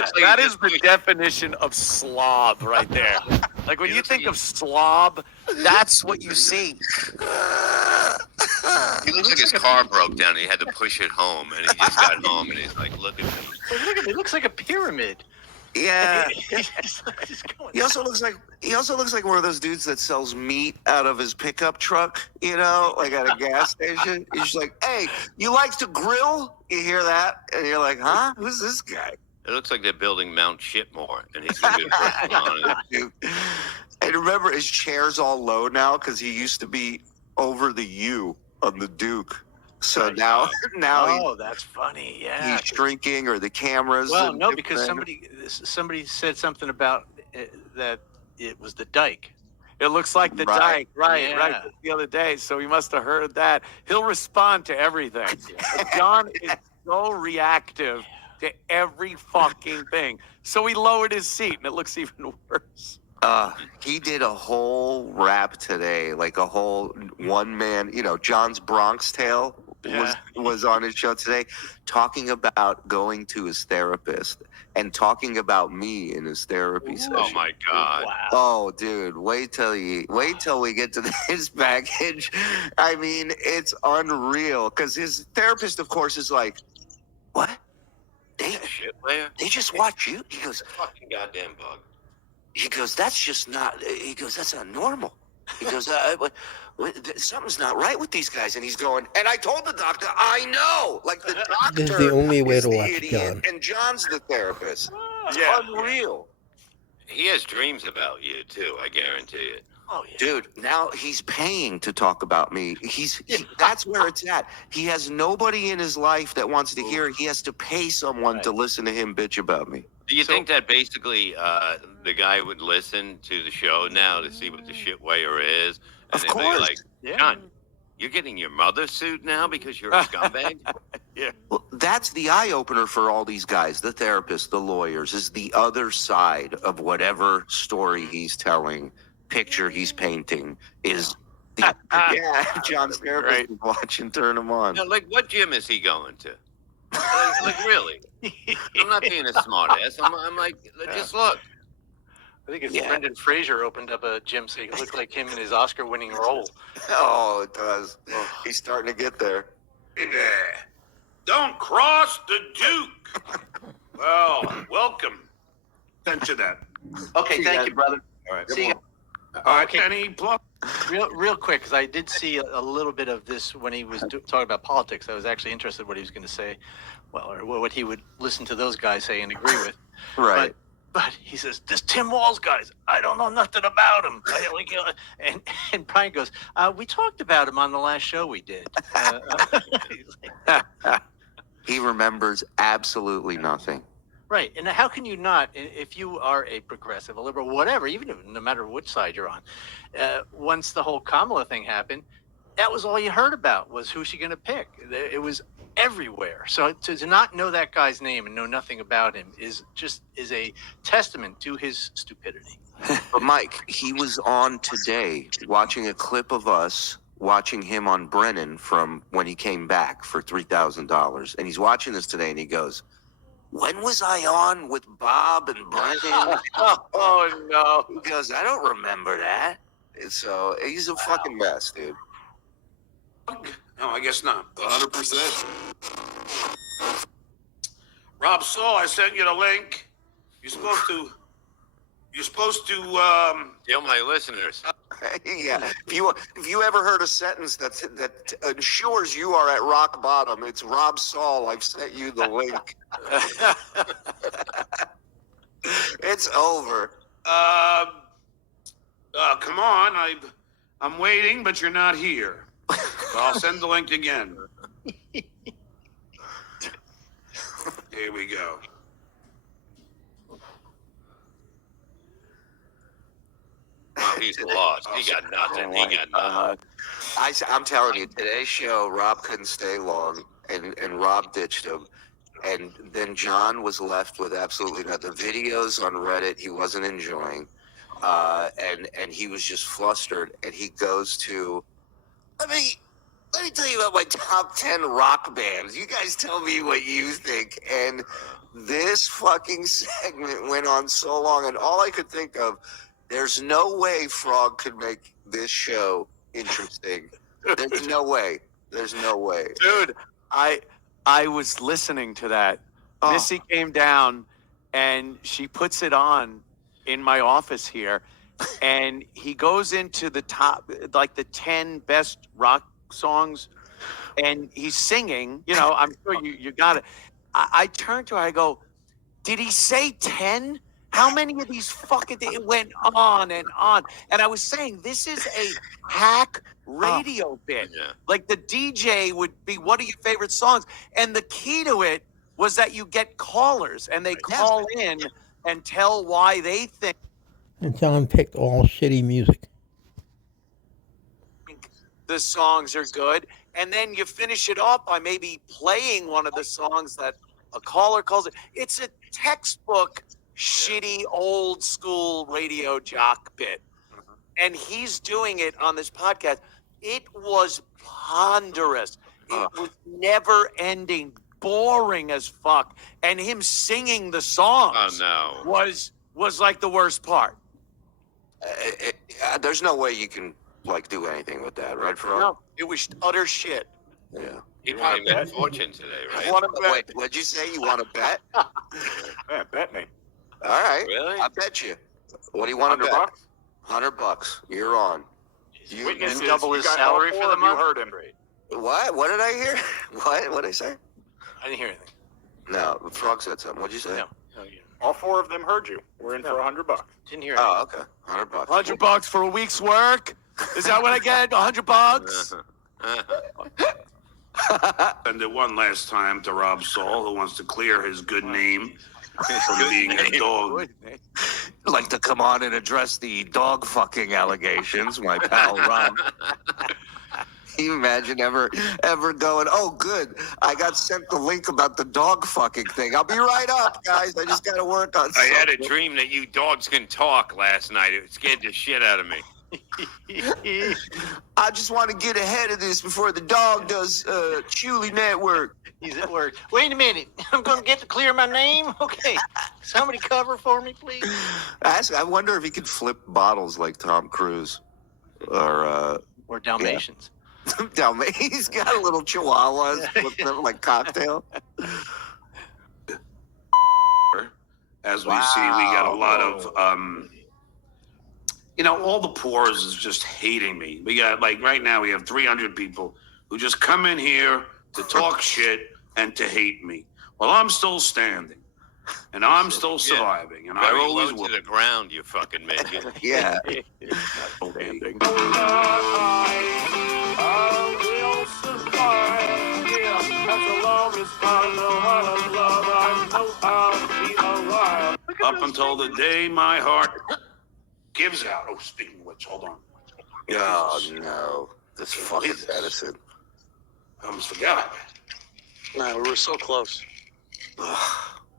looks like That is the definition of slob right there. Like when you think of slob, that's what you see. He looks like his car broke down and he had to push it home, and he just got home and he's like, look at me. Look at me. It looks like a pyramid. Yeah. He's going He also looks like one of those dudes that sells meat out of his pickup truck, you know, like at a gas station. He's just like, hey, you like to grill? You hear that? And you're like, huh? Who's this guy? It looks like they're building Mount Shitmore, and he's going to be the first one on it. Dude. And remember, his chair's all low now because he used to be over the U on the Duke. So now oh, that's funny. Yeah, he's shrinking, or the cameras. Well, no, because somebody said something about that it was the dike. It looks like the dike, right? The other day, so he must have heard that. He'll respond to everything. John is so reactive to every fucking thing. So he lowered his seat, and it looks even worse. He did a whole rap today, like a whole one man. You know, John's Bronx Tale was on his show today, talking about going to his therapist and talking about me in his therapy session. Oh my God! Wow. Oh, dude, wait till we get to his package. I mean, it's unreal because his therapist, of course, is like, "What? They just watch you?" He goes, "Fucking goddamn bug." He goes, "That's just not." He goes, "That's not normal." He goes, "Something's not right with these guys." And he's going, and I told the doctor, I know. Like the doctor This is the only way is to the watch idiot, John. and John's the therapist. It's unreal. He has dreams about you too. I guarantee it. Oh yeah, dude. Now he's paying to talk about me. That's where it's at. He has nobody in his life that wants to hear it. He has to pay someone to listen to him bitch about me. Do you think that basically the guy would listen to the show now to see what the shitwayer is? And Of course. Be like, John, you're getting your mother sued now because you're a scumbag? Yeah. Well, that's the eye opener for all these guys, the therapists, the lawyers, is the other side of whatever story he's telling, picture he's painting, is the, John's therapist is watching, turn him on. Now, like, what gym is he going to? Like really? I'm not being a smart ass. I'm like, just look. I think it's Brendan Fraser opened up a gym so he could look like him in his Oscar-winning role. Oh, it does. He's starting to get there. Don't cross the Duke. Well, welcome. Attention to that. Okay, thank you, brother. All right. See you. All right, Kenny, plug. Real quick, because I did see a little bit of this when he was talking about politics. I was actually interested in what he was going to say, or what he would listen to those guys say and agree with. Right. But he says, this Tim Walz guys, I don't know nothing about him. And Brian goes, we talked about him on the last show we did. He remembers absolutely nothing. Right. And how can you not, if you are a progressive, a liberal, whatever, even if, no matter which side you're on, once the whole Kamala thing happened, that was all you heard about was who's she going to pick. It was everywhere. So to not know that guy's name and know nothing about him is a testament to his stupidity. But Mike, he was on today watching a clip of us watching him on Brennan from when he came back for $3,000. And he's watching this today and he goes, when was I on with Bob and Brennan? Oh, no. He goes, I don't remember that. And so he's a fucking mess, dude. No, I guess not. 100%. Rob Saul, I sent you the link. You're supposed to Tell my listeners. Yeah. If you ever heard a sentence that ensures you are at rock bottom, it's Rob Saul. I've sent you the link. It's over. Come on. I'm waiting, but you're not here. So I'll send the link again. Here we go. Oh, he's lost. He got nothing. He got nothing. I'm telling you, today's show, Rob couldn't stay long, and Rob ditched him. And then John was left with absolutely nothing. The videos on Reddit he wasn't enjoying. And he was just flustered. And he goes to, let me Let me tell you about my top 10 rock bands. You guys tell me what you think. And this fucking segment went on so long, and all I could think of, there's no way Frog could make this show interesting. There's no way. There's no way. Dude, I was listening to that. Oh. Missy came down and she puts it on in my office here, and he goes into the top, like the 10 best rock songs, and he's singing. You know, I'm sure you got it. I turned to her, I go, did he say 10? How many of these fucking things? It went on and on. And I was saying, this is a hack radio bit. Yeah. Like the DJ would be, what are your favorite songs? And the key to it was that you get callers and they call in and tell why they think And John picked all shitty music. the songs are good. And then you finish it off by maybe playing one of the songs that a caller calls it. It's a textbook shitty old school radio jock bit. And he's doing it on this podcast. It was ponderous. It was never ending, boring as fuck. And him singing the songs Oh, no. was like the worst part. There's no way you can like do anything with that, right, Frog? No, it was utter shit. Yeah. He probably made a fortune today, right? What a Wait, what'd you say? You want to bet? Yeah, bet me. All right. Really? I bet you. What do you want to bet? $100? $100. You're on. You, Witness you- double his salary for the month. heard him. what? What did I hear? What did I say? I didn't hear anything. No, Frog said something. What'd you say? No. No, you All four of them heard you. We're in for $100. didn't hear anything. Oh, okay. $100. $100 for a week's work? Is that what I get? $100? Send it one last time to Rob Saul, who wants to clear his good name from being a dog. Like to come on and address the dog fucking allegations, my pal Rob. Can you imagine ever going, oh, good, I got sent the link about the dog fucking thing. I'll be right up, guys. I just got to work on I had a something." dream that you dogs can talk last night. It scared the shit out of me. I just want to get ahead of this before the dog does Chuli Network. He's at work. Wait a minute. I'm going to get to clear my name? Okay. Somebody cover for me, please. I wonder if he could flip bottles like Tom Cruise. Or Or Dalmatians. He's got a little chihuahuas flipping them like cocktail. As we see, we got a lot of, all the poors is just hating me. We got, like, right now we have 300 people who just come in here to talk shit and to hate me. Well, I'm still standing. And I'm still surviving. And I Very always low will. to the ground, you fucking midget. Yeah. Up until the day my heart gives out. Oh, speaking of which, hold on. Oh, no. This fucking medicine. I almost forgot. No, we were so close.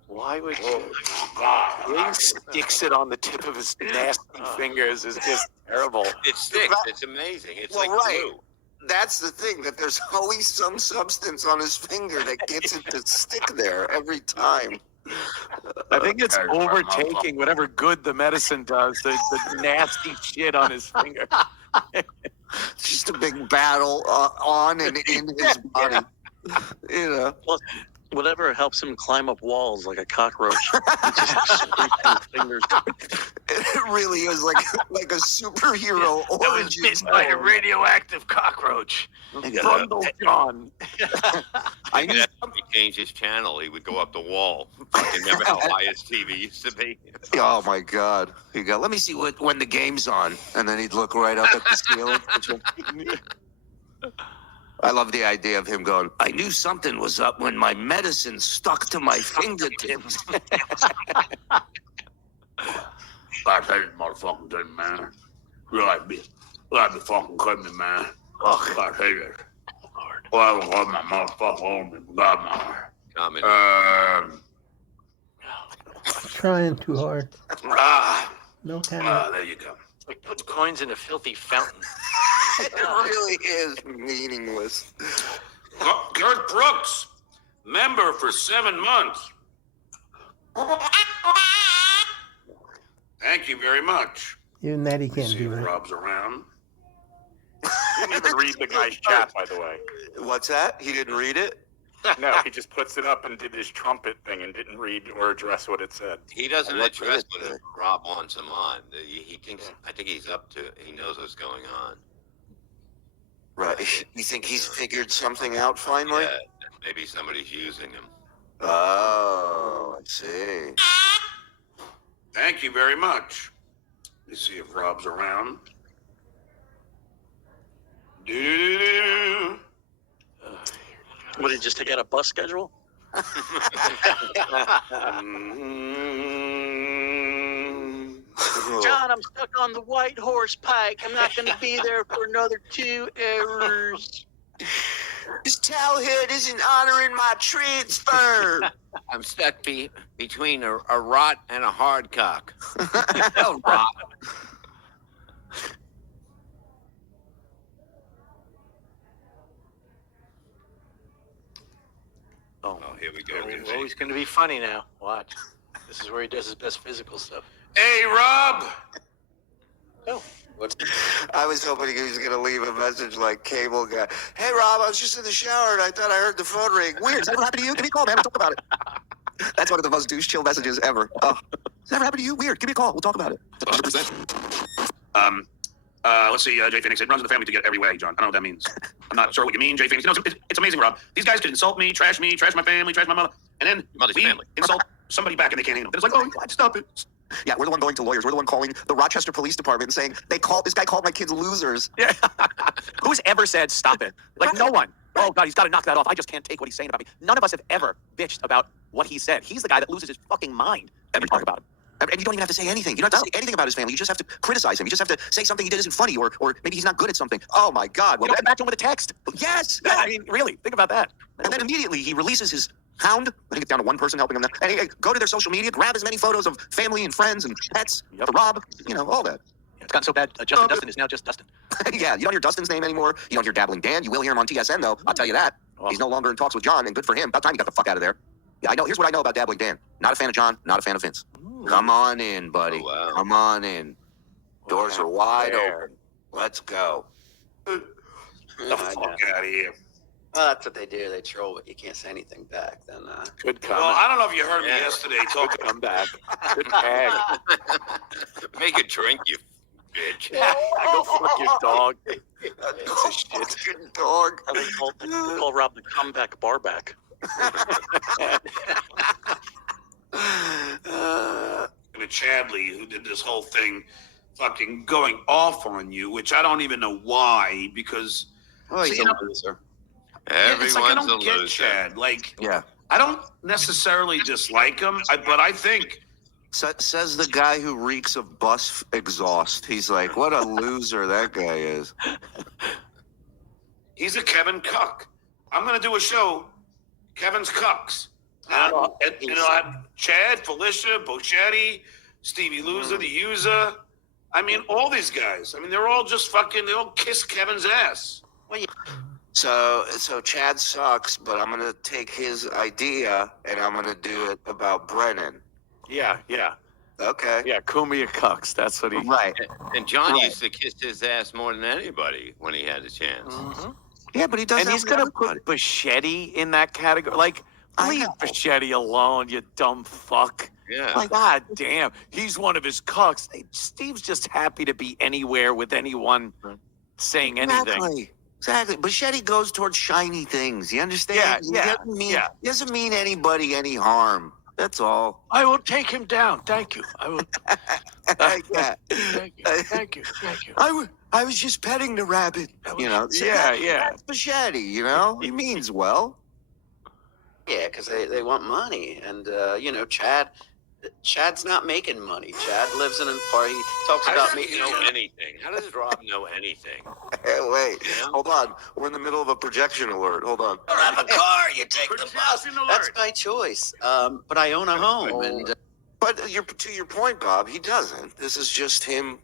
Why would Oh, you? God. He sticks it on the tip of his nasty fingers is just terrible. It sticks. It's amazing. It's Well, like right. glue. That's the thing, that there's always some substance on his finger that gets it to stick there every time. I think it's Okay, overtaking whatever good the medicine does, the nasty shit on his finger. It's just a big battle on and in his body. You know. Plus, whatever helps him climb up walls like a cockroach. He just scrapes his fingers. It really is like a superhero That was origin bitten by a story. radioactive cockroach. Brundle John. I knew that if he changed his channel, he would go up the wall. Fucking remember how high his TV used to be? Oh my God! You go. Let me see when the game's on, and then he'd look right up at the ceiling. I love the idea of him going, I knew something was up when my medicine stuck to my fingertips. I hate this motherfucking thing, man. Really be fucking kidding me, man. Oh, I hate it. Well, I love my motherfucker on me. God, my. Comment. Trying too hard. No talent. There you go. Like put coins in a filthy fountain. It really is meaningless. Garth Brooks, member for 7 months. Thank you very much. Even that he Let me can't see do if right. Rob's around. Didn't even read the guy's chat, by the way. What's that? He didn't read it? No, he just puts it up and did his trumpet thing and didn't read or address what it said. He doesn't What address is what it? Rob wants him on. He thinks. I think he's up to. He knows what's going on. Right. You think he's figured something out finally? Yeah, maybe somebody's using him. Oh, I see. Thank you very much. Let me see if Rob's around. Do. What, did he just take out a bus schedule? John, I'm stuck on the White Horse Pike. I'm not going to be there for another 2 hours. This towelhead isn't honoring my transfer. I'm stuck between a rot and a hard cock. Oh, rot. Oh, Here we go. oh, he's going to be funny now. Watch. This is where he does his best physical stuff. Hey, Rob. Oh, what's I was hoping he was going to leave a message like Cable Guy. Hey, Rob, I was just in the shower and I thought I heard the phone ring. Weird. Has that ever happened to you? Give me a call, man. We'll talk about it. That's one of the most douche chill messages ever. Oh, has that ever happened to you? Weird. Give me a call. We'll talk about it. 100%. Let's see, Jay Phoenix. It runs in the family to get every way, John. I don't know what that means. I'm not sure what you mean, Jay Phoenix. You know, it's amazing, Rob. These guys could insult me, trash my family, trash my mother, and then Mother's we family. insult somebody back and they can't handle it. It's like, oh, God, stop it. Yeah, we're the one going to lawyers. We're the one calling the Rochester Police Department and saying this guy called my kids losers. Yeah. Who's ever said stop it? Like no one. Oh God, he's got to knock that off. I just can't take what he's saying about me. None of us have ever bitched about what he said. He's the guy that loses his fucking mind every talk about him. And you don't even have to say anything. You don't have to say anything about his family. You just have to criticize him. You just have to say something he did isn't funny, or maybe he's not good at something. Oh my God! You don't come back to him with a text. Yes. Yeah, I mean, really, think about that. And then immediately he releases his hound. I think it's down to one person helping him now. And he go to their social media, grab as many photos of family and friends and pets for Rob. You know, all that. It's gotten so bad. Justin Dustin is now just Dustin. Yeah, you don't hear Dustin's name anymore. You don't hear Dabbling Dan. You will hear him on TSN though. I'll tell you that. He's no longer in talks with John, and good for him. About time he got the fuck out of there. Yeah, I know. Here's what I know about Dabbling Dan. Not a fan of John. Not a fan of Vince. Come on in, buddy. Oh, wow. Come on in. Doors are wide open. Let's go. Get the fuck out of here. Well, that's what they do. They troll, but you can't say anything back. Then, Good comment. Well, I don't know if you heard me yesterday talking. Come back. Good tag. Make a drink, you bitch. Go fuck your dog. That's a shit dog. They call Rob the comeback barback. To Chadley, who did this whole thing, fucking going off on you, which I don't even know why, because oh, he's See, a loser. it's like I Everyone's don't a get loser. Chad. Like, Yeah. I don't necessarily dislike him, but I think Says the guy who reeks of bus exhaust. He's like, what a loser that guy is. he's a Kevin Cuck. I'm going to do a show, Kevin's Cucks. And it'll have Chad, Felicia, Boschetti, Stevie Loser, the User. I mean, all these guys. I mean, they're all just fucking, they all kiss Kevin's ass. So Chad sucks, but I'm gonna take his idea and I'm gonna do it about Brennan. Yeah. Okay. Yeah, cumia cucks. That's what he. Right. And John Right. used to kiss his ass more than anybody when he had a chance. Yeah, but he does. And he's gonna put Bichetti in that category. Like, I leave know. Bichetti alone, you dumb fuck. Yeah. Like, God damn, he's one of his cucks. Steve's just happy to be anywhere with anyone saying anything. Exactly. Bichetti goes towards shiny things. You understand? Yeah, He doesn't mean anybody any harm. That's all. I will take him down. Thank you. I will. Yeah. Thank you. Thank you. Thank you. I was just petting the rabbit. You know. So Yeah. That's Bichetti. You know. He means well. Yeah, because they want money, and Chad's not making money. Chad lives in a party. He talks How about does making. he know anything? How does Rob know anything? Hey, wait. Yeah. Hold on. We're in the middle of a projection alert. Hold on. You don't have a car. You take the bus. Projection alert. That's my choice. But I own a home, and But to your point, Bob, he doesn't. This is just him.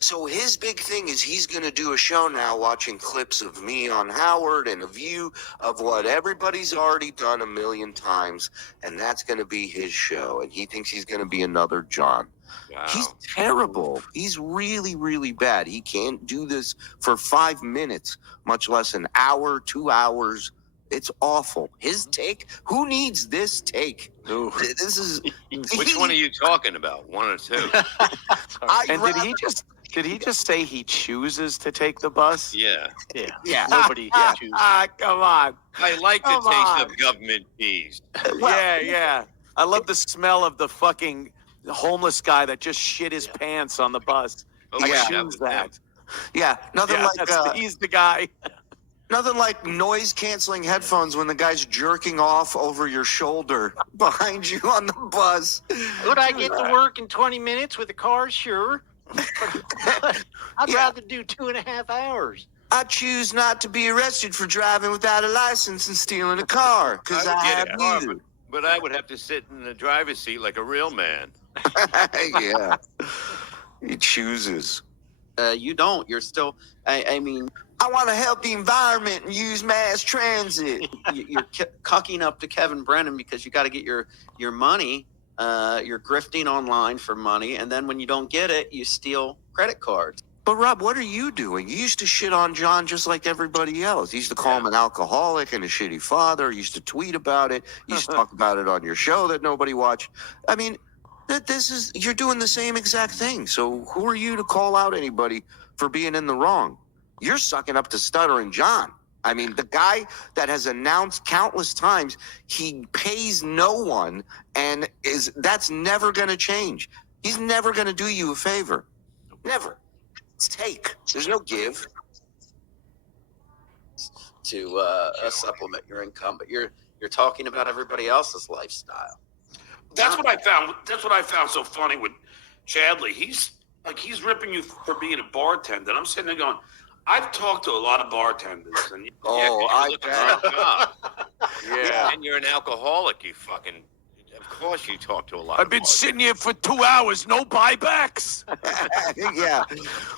So his big thing is he's going to do a show now watching clips of me on Howard and a view of what everybody's already done a million times. And that's going to be his show. And he thinks he's going to be another John. Wow. He's terrible. He's really, really bad. He can't do this for 5 minutes, much less an hour, 2 hours. It's awful. His take. Who needs this take? Ooh. This is. Which one are you talking about? One or two? And did he just say he chooses to take the bus? Yeah. Yeah. Nobody chooses. Come on. I like the Come taste on. of government cheese. Yeah. I love the smell of the fucking homeless guy that just shit his pants on the bus. Oh, I yeah, choose that that. was Yeah. Nothing He's the guy. nothing like noise canceling headphones when the guy's jerking off over your shoulder behind you on the bus. Would I get to work in 20 minutes with a car? Sure. I'd Yeah. rather do 2.5 hours. I choose not to be arrested for driving without a license and stealing a car because I I would have get a car, you. But I would have to sit in the driver's seat like a real man. Yeah. He chooses. You don't. You're still. I mean, I want to help the environment and use mass transit. you're cucking up to Kevin Brennan because you got to get your money. You're grifting online for money, and then when you don't get it, you steal credit cards. But Rob, what are you doing? You used to shit on John just like everybody else. You used to call him an alcoholic and a shitty father. You used to tweet about it. You used to talk about it on your show that nobody watched. I mean, you're doing the same exact thing. So who are you to call out anybody for being in the wrong? You're sucking up to stuttering John. I mean, the guy that has announced countless times he pays no one, and that's never going to change. He's never going to do you a favor. Never. It's take. There's no give. To supplement your income, but you're talking about everybody else's lifestyle. That's what I found. That's what I found so funny with Chadley. He's ripping you for being a bartender. And I'm sitting there going, I've talked to a lot of bartenders, and Oh, Yeah, 'cause I you're looking bet. for a job. Yeah. And you're an alcoholic, you fucking. Of course you talk to a lot I've of been bartenders. sitting here for 2 hours, no buybacks. Yeah.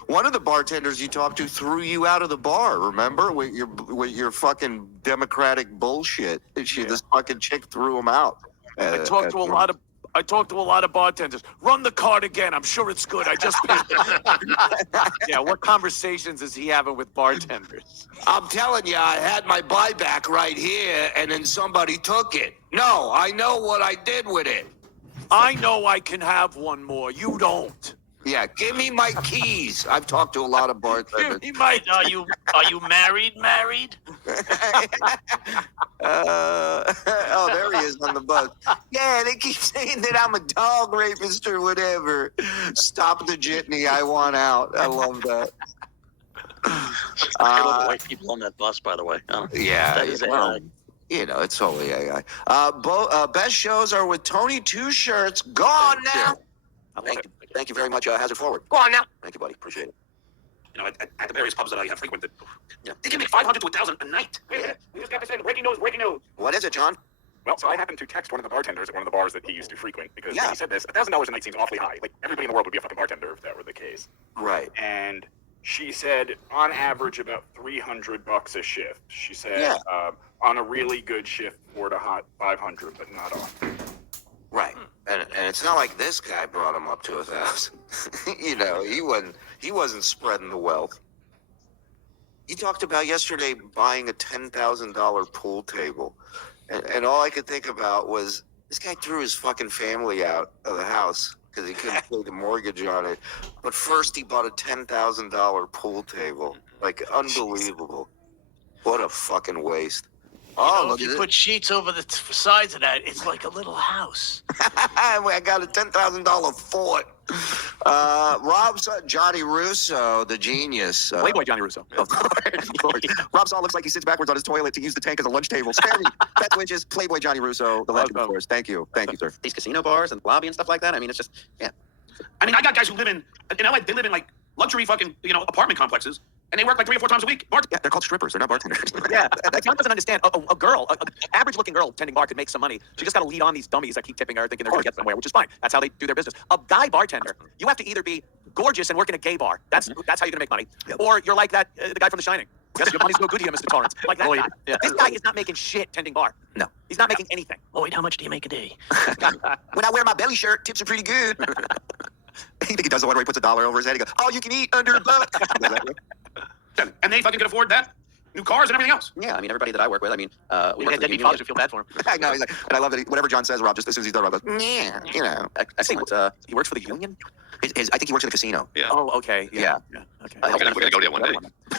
One of the bartenders you talked to threw you out of the bar, remember? With your fucking democratic bullshit. This fucking chick threw him out. I talked to a lot of bartenders. Run the card again. I'm sure it's good. I just Yeah, what conversations is he having with bartenders? I'm telling you, I had my buyback right here, and then somebody took it. No, I know what I did with it. I know I can have one more. You don't. Yeah, give me my keys. I've talked to a lot of bartenders. He might. Are you married? Married? Oh, there he is on the bus. Yeah, they keep saying that I'm a dog rapist or whatever. Stop the jitney. I want out. I love that. I love the white people on that bus, by the way. Yeah, That is well, it's only AI. Best shows are with Tony Two Shirts. Gone now. Thank you very much, Hazard Forward. Go on now. Thank you, buddy. Appreciate it. you know, at the various pubs that I have frequented, Yeah. they can make 500 to 1,000 a night. Yeah, we just got to say breaking news, breaking news. What is it, John? Well, so I happened to text one of the bartenders at one of the bars that he used to frequent because Yeah. he said this: $1,000 a night seems awfully high. Like everybody in the world would be a fucking bartender if that were the case. Right. And she said, on average, about $300 a shift. She said, Yeah. On a really good shift, 4 to 500, but not often. Right. And it's not like this guy brought him up to 1,000. You know, he wasn't spreading the wealth. He talked about yesterday buying a $10,000 pool table. And all I could think about was this guy threw his fucking family out of the house because he couldn't pay the mortgage on it. But first he bought a $10,000 pool table. Like, unbelievable. What a fucking waste. Oh, If look you at put sheets over the sides of that, it's like a little house. I got a $10,000 fort. Rob's Johnny Russo, the genius. Playboy Johnny Russo. Of course. Rob Saul looks like he sits backwards on his toilet to use the tank as a lunch table. Spare me. Best wishes, Playboy Johnny Russo, the legend, of course. Thank you, sir. These casino bars and lobby and stuff like that. I mean, it's just, yeah. I mean, I got guys who live in LA. They live in like luxury fucking, apartment complexes, And they work like 3 or 4 times a week. Yeah, they're called strippers. They're not bartenders. Yeah, John doesn't understand. A girl, an average-looking girl tending bar could make some money. She just got to lead on these dummies that keep tipping her, thinking they're going to get somewhere, which is fine. That's how they do their business. A guy bartender, you have to either be gorgeous and work in a gay bar. That's how you're going to make money. Yep. Or you're like that the guy from The Shining. Yes, your money's no good here, Mr. Torrance. Like that Lloyd. guy. Yeah. This guy is not making shit tending bar. No. He's not making anything. Lloyd, how much do you make a day? When I wear my belly shirt, tips are pretty good. You think he does the one where he puts $1 over his head? He goes, "All you can eat under $1." And they fucking can afford that. New cars and everything else. Yeah, I mean, everybody that I work with, I mean, we work for the Deadbeat union. fathers, we feel bad for him. I know. He's like, and I love that whatever John says, Rob, just as soon as he's done, Rob goes, "Yeah, you know." Excellent. He works for the union? I think he works in a casino. Yeah. Oh, okay. Yeah. Okay. We're gonna go there one day.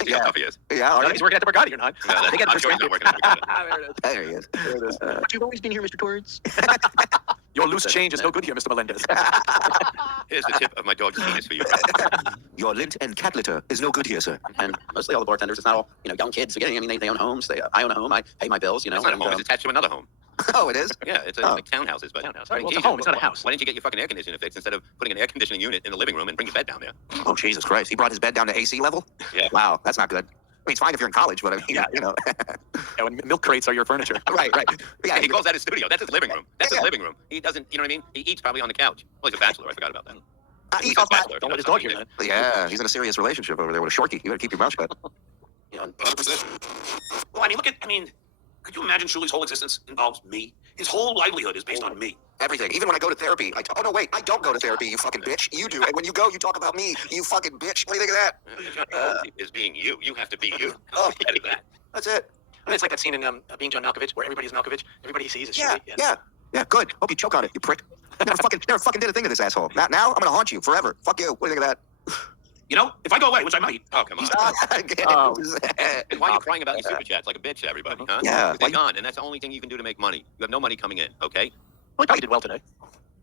See how tough he is. Yeah, all No, right. he's working at the Borgata, you're not. No, They get I'm sure he's not working at the beginning. There it is. There he is. But you've always been here, Mr. Torrance. Your loose change is no good here, Mr. Melendez. Here's the tip of my dog's penis for you. Your lint and cat litter is no good here, sir. And mostly all the bartenders, it's not all, young kids. Again, I mean, they own homes. I own a home. I pay my bills, It's not a and, home. It's attached to another home. Oh, it is? Yeah, it's Oh. like townhouses, but Townhouse. I Well, mean, it's a geez, home. It's not a house. Why didn't you get your fucking air conditioner fixed instead of putting an air conditioning unit in the living room and bring your bed down there? Oh, Jesus Christ. He brought his bed down to AC level? Yeah. Wow, that's not good. I mean, it's fine if you're in college, but I mean, Yeah. you know. Yeah, when milk crates are your furniture. Right. Yeah, he calls that his studio. That's his living room. That's Yeah. his living room. He doesn't, you know what I mean? He eats probably on the couch. Well, he's a bachelor. I forgot about that. He- He's a bachelor. Don't let his dog hear that. Yeah, he's in a serious relationship over there with a shorty. You better keep your mouth shut. Well, I mean, could you imagine Shuli's whole existence involves me? His whole livelihood is based on me. Everything. Even when I go to therapy, oh, no, wait, I don't go to therapy, you fucking bitch. You do. And when you go, you talk about me, you fucking bitch. What do you think of that? Your job is being you. You have to be you. Oh. Get that. That's it. I mean, it's like that scene in Being John Malkovich, where everybody's Malkovich. Everybody he sees is Yeah, Shirley. yeah, good. Hope you choke on it, you prick. Never fucking did a thing to this asshole. Now I'm gonna haunt you forever. Fuck you. What do you think of that? You know, if I go away, which I might, Oh, come on. Oh. And why are you crying about these super chats like a bitch to everybody, huh? Yeah, They're like- gone, and that's the only thing you can do to make money. You have no money coming in, okay? Well, he probably did well today.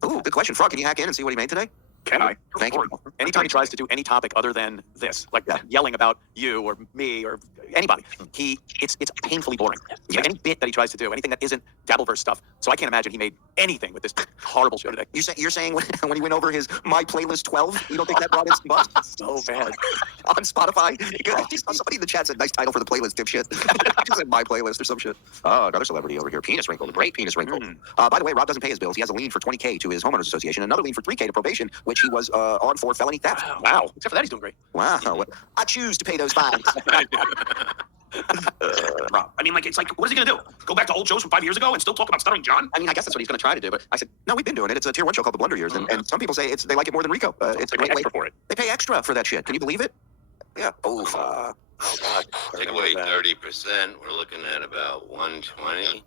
Ooh, good question. Frog, can you hack in and see what he made today? Can I? Thank you. Anytime he tries to do any topic other than this, like yelling about you or me or anybody, it's painfully boring. Like any bit that he tries to do, anything that isn't Dabbleverse stuff. So I can't imagine he made anything with this horrible show today. You're saying when he went over his My Playlist 12, you don't think that brought in some buzz? So bad. On Spotify? Somebody in the chat said, nice title for the playlist, dipshit. Just said My Playlist or some shit. Oh, another celebrity over here. Penis Wrinkle. The great Penis Wrinkle. By the way, Rob doesn't pay his bills. He has a lien for $20K to his homeowners association, another lien for $3K to probation, which he was on for felony theft. Wow. Except for that, he's doing great. Wow. I choose to pay those fines. Rob. I mean, it's like, what is he gonna do? Go back to old shows from 5 years ago and still talk about Stuttering John? I mean, I guess that's what he's going to try to do. But I said, no, we've been doing it. It's a tier 1 show called The Blunder Years, and some people say they like it more than Rico. It's a great way. Extra for it. They pay extra for that shit. Can you believe it? Yeah. Oh, fuck. Oh, God. Take away 30%. We're looking at about 120.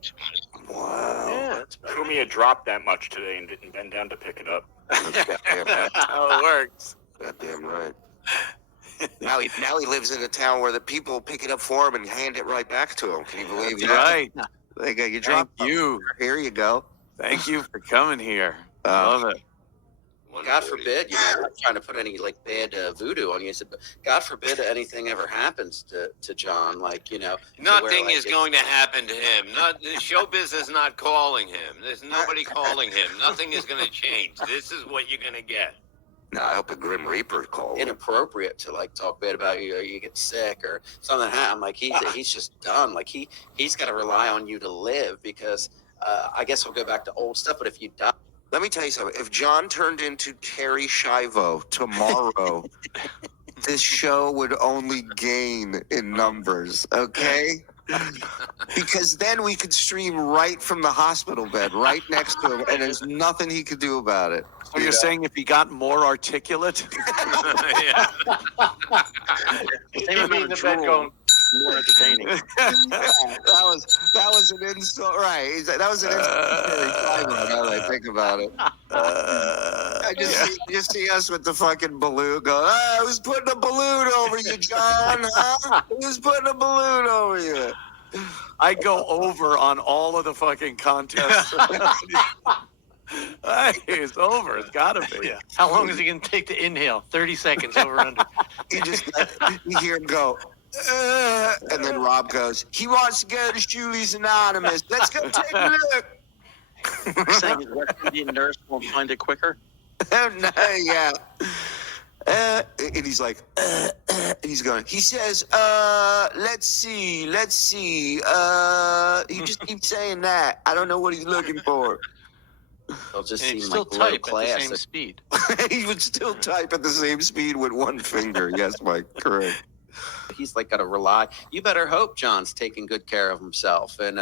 Wow. Yeah, it's Cumia dropped that much today and didn't bend down to pick it up. How it works. Goddamn right. Now he lives in a town where the people pick it up for him and hand it right back to him. Can you believe that? Right. Like, you Thank drop. you. Here you go. Thank you for coming here. I love it. God forbid, I'm not trying to put any bad voodoo on you. I said, but God forbid anything ever happens to John. Nothing is going to happen to him. The show business not calling him. There's nobody calling him. Nothing is going to change. This is what you're going to get. No, I hope a Grim Reaper calls. inappropriate to talk bad about you, or you get sick or something happen. He's just done. He's got to rely on you to live because I guess he'll go back to old stuff. But if you die. Let me tell you something. If John turned into Terry Schiavo tomorrow, this show would only gain in numbers, okay? Because then we could stream right from the hospital bed, right next to him, and there's nothing he could do about it. So you're saying if he got more articulate? Yeah. Same amount of drool, more entertaining. that was an insult, right? That was an insult. Terry Schiavo, now that I think about it. I just see us with the fucking balloon going, who's putting a balloon over you, John? Huh? Who's putting a balloon over you? I go over on all of the fucking contests. It's over. It's gotta be. Yeah. How long is he going to take to inhale? 30 seconds over under. You hear him go, and then Rob goes, he wants to go to Shuli's Anonymous. Let's go take a look. You're saying his West Indian nurse won't find it quicker? No, yeah. and he's like, and he's going, he says, let's see. He just keeps saying that. I don't know what he's looking for. They'll just And he'd seem still like low type at the class. same speed. He would still type at the same speed with one finger. Yes, Mike, correct. He's like got to rely. You better hope John's taking good care of himself and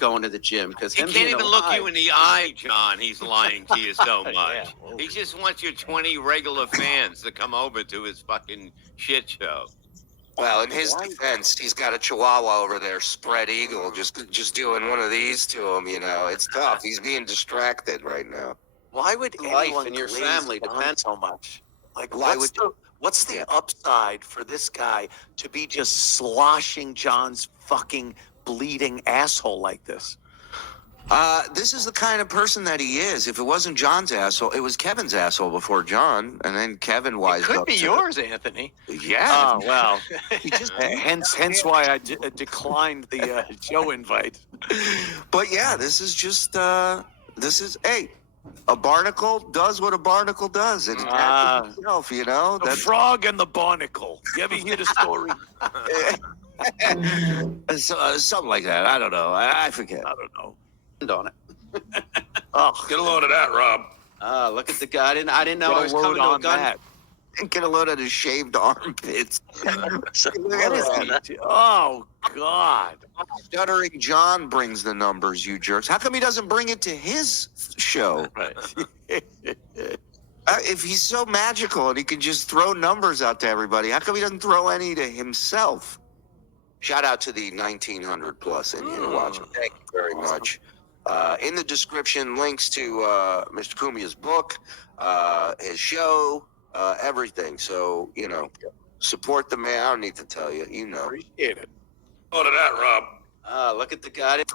going to the gym because He can't even look you in the eye, John. He's lying to you so much. Yeah. He just wants your 20 regular fans to come over to his fucking shit show. Well, in his defense, he's got a Chihuahua over there, spread eagle, just doing one of these to him. You know, it's tough. He's being distracted right now. Why would Life anyone in your glaze family John depends so much? Like, Why what's the upside for this guy to be just sloshing John's fucking bleeding asshole like this? This is the kind of person that he is. If it wasn't John's asshole, it was Kevin's asshole before John, and then Kevin wised It could up be to yours, Anthony. Yeah. Oh well, He just, hence why I declined the Joe invite. but yeah, this is just hey, a barnacle does what a barnacle does. It attacks itself, you know. The frog and the barnacle. You ever hear the story? Something like that. I don't know. I forget. I don't know. on it. Oh, Get a load of that, Rob. Look at the guy. I didn't know I was coming to a gun. that. Get a load of his shaved armpits. What is he? Oh God! Stuttering John brings the numbers, you jerks. How come he doesn't bring it to his show? Right. If he's so magical and he can just throw numbers out to everybody, how come he doesn't throw any to himself? Shout out to the 1900 plus in here watching. Thank you very much. In the description, links to Mr. Cumia's book, his show, everything. So, you know, support the man. I don't need to tell you. You know. Appreciate it. Load of that, Rob. Look at the guy. That's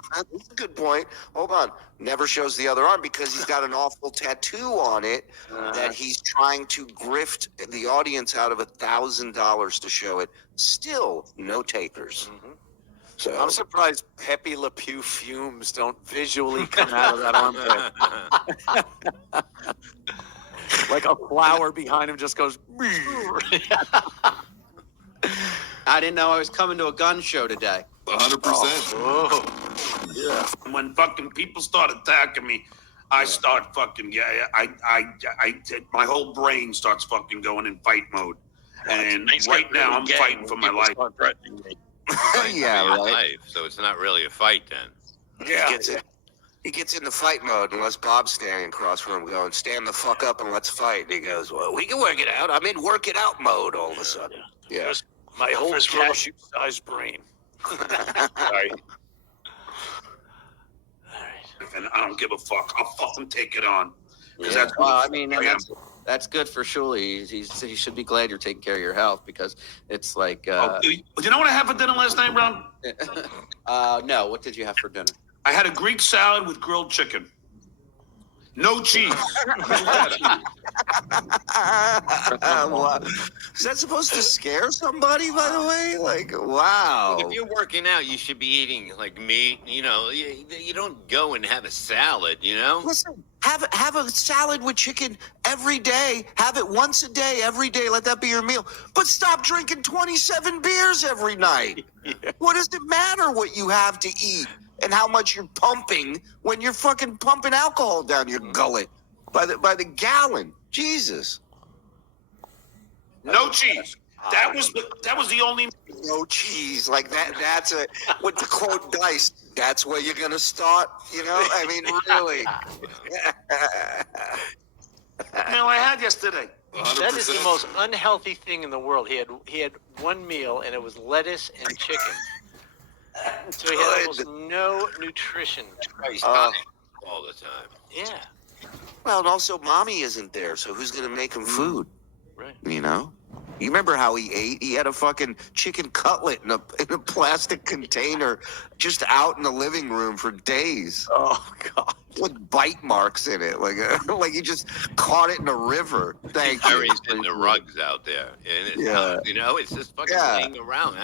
a good point. Hold on. Never shows the other arm because he's got an awful tattoo on it that he's trying to grift the audience out of $1,000 to show it. Still, no takers. So I'm surprised Pepe Le Pew fumes don't visually come out of that armpit. Like a flower behind him just goes. I didn't know I was coming to a gun show today. 100%. Oh, Yeah. When fucking people start attacking me, I start fucking my whole brain starts fucking going in fight mode. And right now I'm fighting for my life. yeah, right. Life, so it's not really a fight then. Yeah. He gets into fight mode unless Bob's standing across from him going, stand the fuck up and let's fight. And he goes, well, we can work it out. I'm in work it out mode all of a sudden. Yeah. my whole cashew-sized brain. Right. And I don't give a fuck. I'll fucking take it on. Yeah. Well, I mean, that's good for Shuli. He should be glad you're taking care of your health because it's like. Do you know what I had for dinner last night, Ron? No. What did you have for dinner? I had a Greek salad with grilled chicken. No cheese. Wow. Is that supposed to scare somebody, by the way? Like, wow. If you're working out, you should be eating like meat. You know, you don't go and have a salad. You know. Listen, have a salad with chicken every day. Have it once a day, every day. Let that be your meal. But stop drinking 27 beers every night. What does it matter what you have to eat and how much you're pumping when you're fucking pumping alcohol down your gullet by the gallon? Jesus. No cheese. That was the only. No cheese, like that. That's a with the quote Dice. That's where you're gonna start. You know, I mean, really. meal I had yesterday. 100%. That is the most unhealthy thing in the world. He had one meal and it was lettuce and chicken. So he had almost no nutrition. All the time. Yeah. Well, and also, mommy isn't there, so who's gonna make him food? Right. You know. You remember how he ate? He had a fucking chicken cutlet in a plastic container, just out in the living room for days. Oh God. With bite marks in it, like he just caught it in a river. Thank you. Buries in the rugs out there, and it's not, you know, it's just fucking laying around.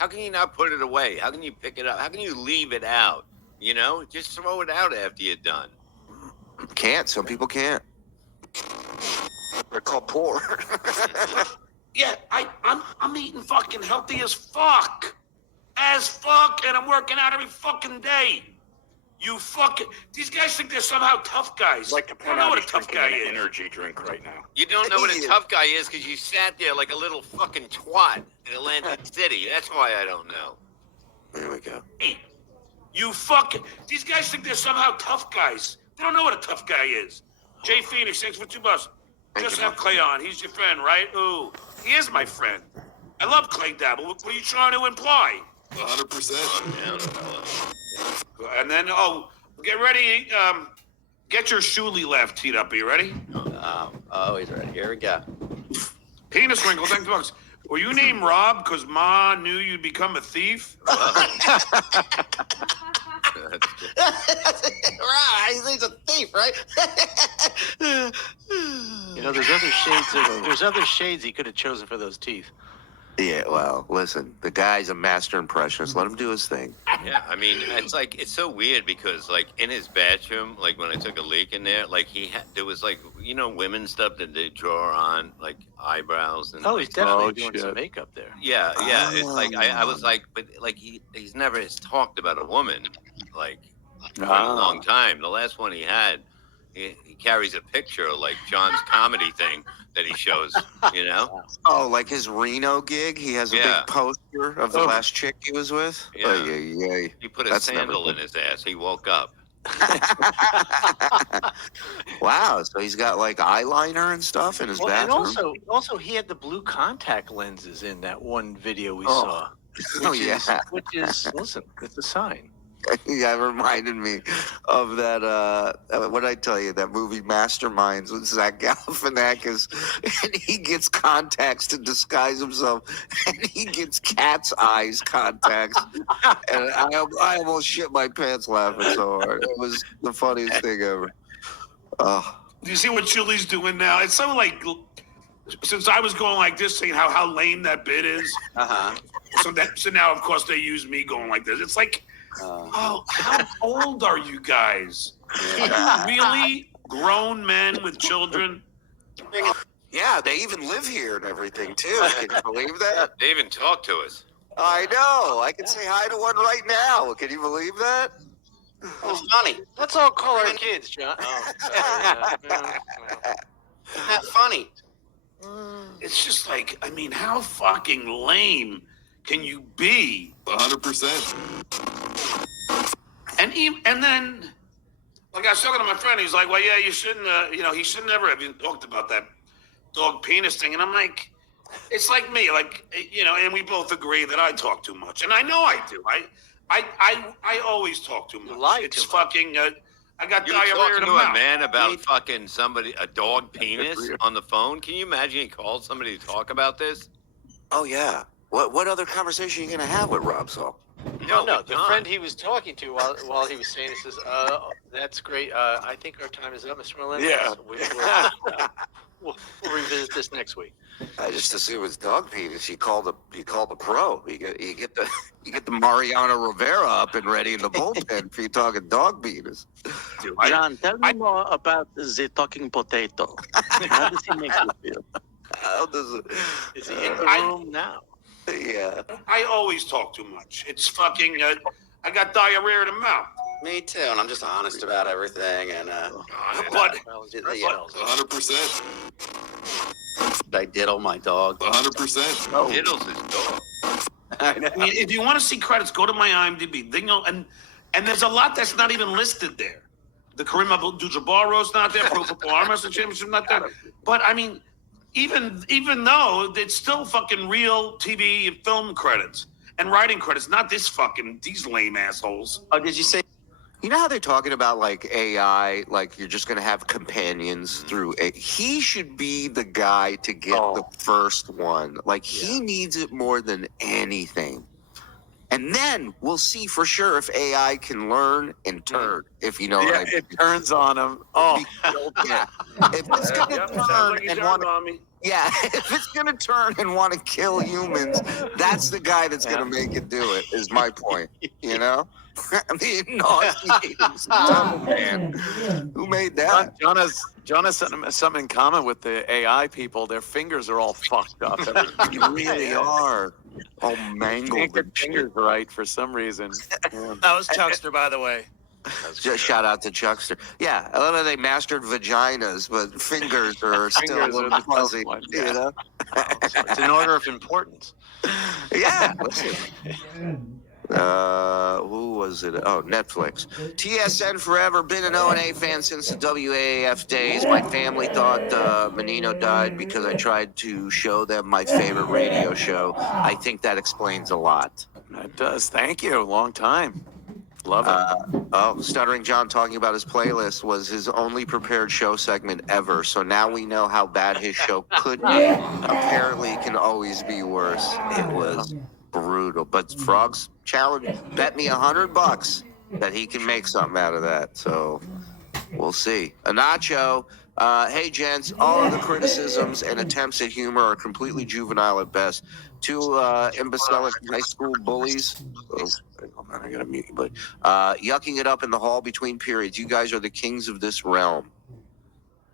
How can you not put it away? How can you pick it up? How can you leave it out? You know, just throw it out after you're done. Can't. Some people can't. called poor. Yeah, I'm eating fucking healthy as fuck. And I'm working out every fucking day. These guys think they're somehow tough guys. I'd like to I point don't know out what a he's tough drinking guy an is. energy drink right now. You don't know what a tough guy is because you sat there like a little fucking twat in Atlantic City. That's why I don't know. There we go. Hey, these guys think they're somehow tough guys. They don't know what a tough guy is. Jay Phoenix, thanks for $2. Just have Clay on. He's your friend, right? Ooh, he is my friend. I love Clay Dabble. What are you trying to imply? 100%. And then, get ready. Get your Shuli laugh teed up. Are you ready? Oh, he's ready. Here we go. Penis wrinkle, thanks $2. Were you named Rob because Ma knew you'd become a thief? Right, he's a thief, right? You know, there's other shades he could have chosen for those teeth. Yeah, well, listen, the guy's a master impressionist. Let him do his thing. Yeah, I mean, it's so weird because like in his bathroom, like when I took a leak in there, like there was like women stuff that they draw on like eyebrows and. Oh, like, he's definitely doing some makeup there. Yeah. It's like I was like, but like he's never talked about a woman like for a long time. The last one he had, he carries a picture of like John's comedy thing that he shows. Oh, like his Reno gig? He has a big poster of the last chick he was with? Yeah. Yeah. He put a sandal in his ass. He woke up. Wow, so he's got like eyeliner and stuff in his bathroom? And also he had the blue contact lenses in that one video we saw. Which is, listen, it's a sign. Yeah, it reminded me of that, what did I tell you, that movie Masterminds with Zach Galifianakis, and he gets contacts to disguise himself, and he gets cat's eyes contacts, and I almost shit my pants laughing so hard. It was the funniest thing ever. Do you see what Chili's doing now? It's so like, since I was going like this, saying how lame that bit is. So now, of course, they use me going like this. It's like, how old are you guys? Are you really grown men with children? Yeah, they even live here and everything, too. Can you believe that? They even talk to us. I know. I can say hi to one right now. Can you believe that? It's funny. Let's all call our kids, John. Oh, Not funny. It's just like, I mean, how fucking lame can you be? 100%. And then, like I was talking to my friend, he's like, well, yeah, you shouldn't, he should never have even talked about that dog penis thing. And I'm like, it's like me, like, and we both agree that I talk too much. And I know I do. I always talk too much. It's fucking, I got You diarrhea talking in the to mouth. a man about fucking a dog penis on the phone? Can you imagine he called somebody to talk about this? Oh, yeah. What other conversation are you going to have with Rob Saul? No. The friend he was talking to while he was saying this says, that's great. I think our time is up, Mr. Melendez. Yeah. We'll revisit this next week. I just assume it's dog penis. You call the pro. You get the Mariano Rivera up and ready in the bullpen if you're talking dog penis. John, tell me more about the talking potato. How does he make you feel? How does it? Is he in the room now? Yeah. I always talk too much. It's fucking, I got diarrhea in the mouth. Me too, and I'm just honest about everything. And But 100%. I diddle my dog. 100%. Diddles his dog. I mean, if you want to see credits, go to my IMDb. And there's a lot that's not even listed there. The Kareem Abdul-Jabbar's not there. Pro Football Armwrestling Championship not there. But I mean, even though it's still fucking real TV and film credits and writing credits, not these lame assholes. Oh, did you say? You know how they're talking about like AI, like you're just going to have companions through it. He should be the guy to get the first one. Like he needs it more than anything. And then we'll see for sure if AI can learn and turn, if you know what I mean. It turns on him. Oh, Yeah. If it's going to Yep, sounds turn like you and turned want to, on me. yeah, if it's going to turn and want to kill humans, that's the guy that's going to make it do it, is my point. You know? The nauseating stomach, man. Who made that? John has something in common with the AI people. Their fingers are all fucked up. They really are. Oh, mangled. Can't get fingers right for some reason. That was Chuckster, by the way. Just shout out to Chuckster. Yeah, I love how they mastered vaginas, but fingers are still a Fingers are little the tough fuzzy. one, You know? It's an order of importance. Yeah. Listen. Who was it? Oh, Netflix. TSN forever. Been an O&A fan since the WAAF days. My family thought Menino died because I tried to show them my favorite radio show. I think that explains a lot. It does. Thank you. Long time. Love it. Stuttering John talking about his playlist was his only prepared show segment ever. So now we know how bad his show could be. Apparently, it can always be worse. It was brutal. But Frogs challenge bet me $100 that he can make something out of that. So we'll see. Anacho. Hey, gents, all of the criticisms and attempts at humor are completely juvenile at best. Two imbecilic high school bullies. Oh, I gotta mute you, but yucking it up in the hall between periods. You guys are the kings of this realm.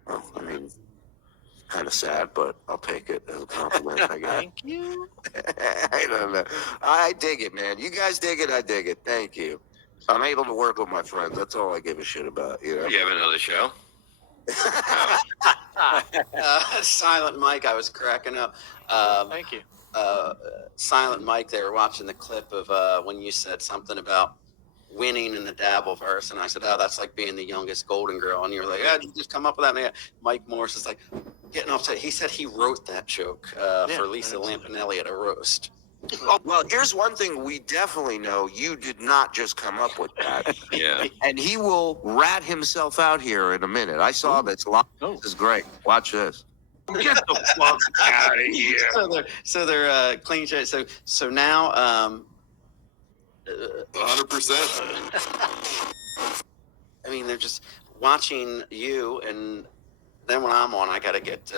Well, I mean, kind of sad, but I'll take it as a compliment, I guess. Thank you. I don't know. I dig it, man. You guys dig it, I dig it. Thank you. I'm able to work with my friends. That's all I give a shit about, you know? You have another show? Silent Mike, I was cracking up. Thank you. Silent Mike, they were watching the clip of when you said something about winning in the Dabbleverse, and I said, "Oh, that's like being the youngest Golden Girl," and you were like, "Yeah, you just come up with that." And yeah, Mike Morris is like getting upset. He said he wrote that joke for Lisa Lampanelli at a roast. Oh, well, here's one thing we definitely know. You did not just come up with that. Yeah. And he will rat himself out here in a minute. I saw this. This is great. Watch this. Get the fuck out of here. So they're clean shit. So now 100%. I mean, they're just watching you, and then when I'm on, I got to get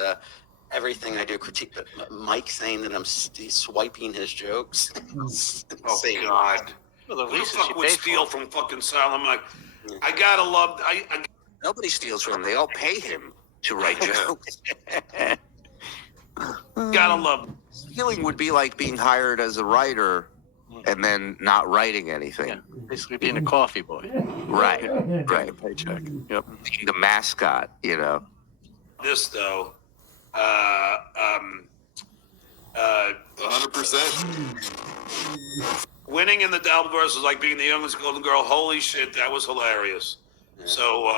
everything I do critique. But Mike saying that I'm swiping his jokes. Oh, God. Well, the Who the least fuck would steal from fucking Silent Mike? I gotta love. I Nobody steals from him. They all pay him to write jokes. gotta love. Stealing would be like being hired as a writer and then not writing anything. Yeah, basically being a coffee boy. Right. Right. A paycheck. Yep. Being the mascot, you know. This though. 100%. Winning in the Dabbleverse is like being the youngest Golden Girl. Holy shit, that was hilarious. So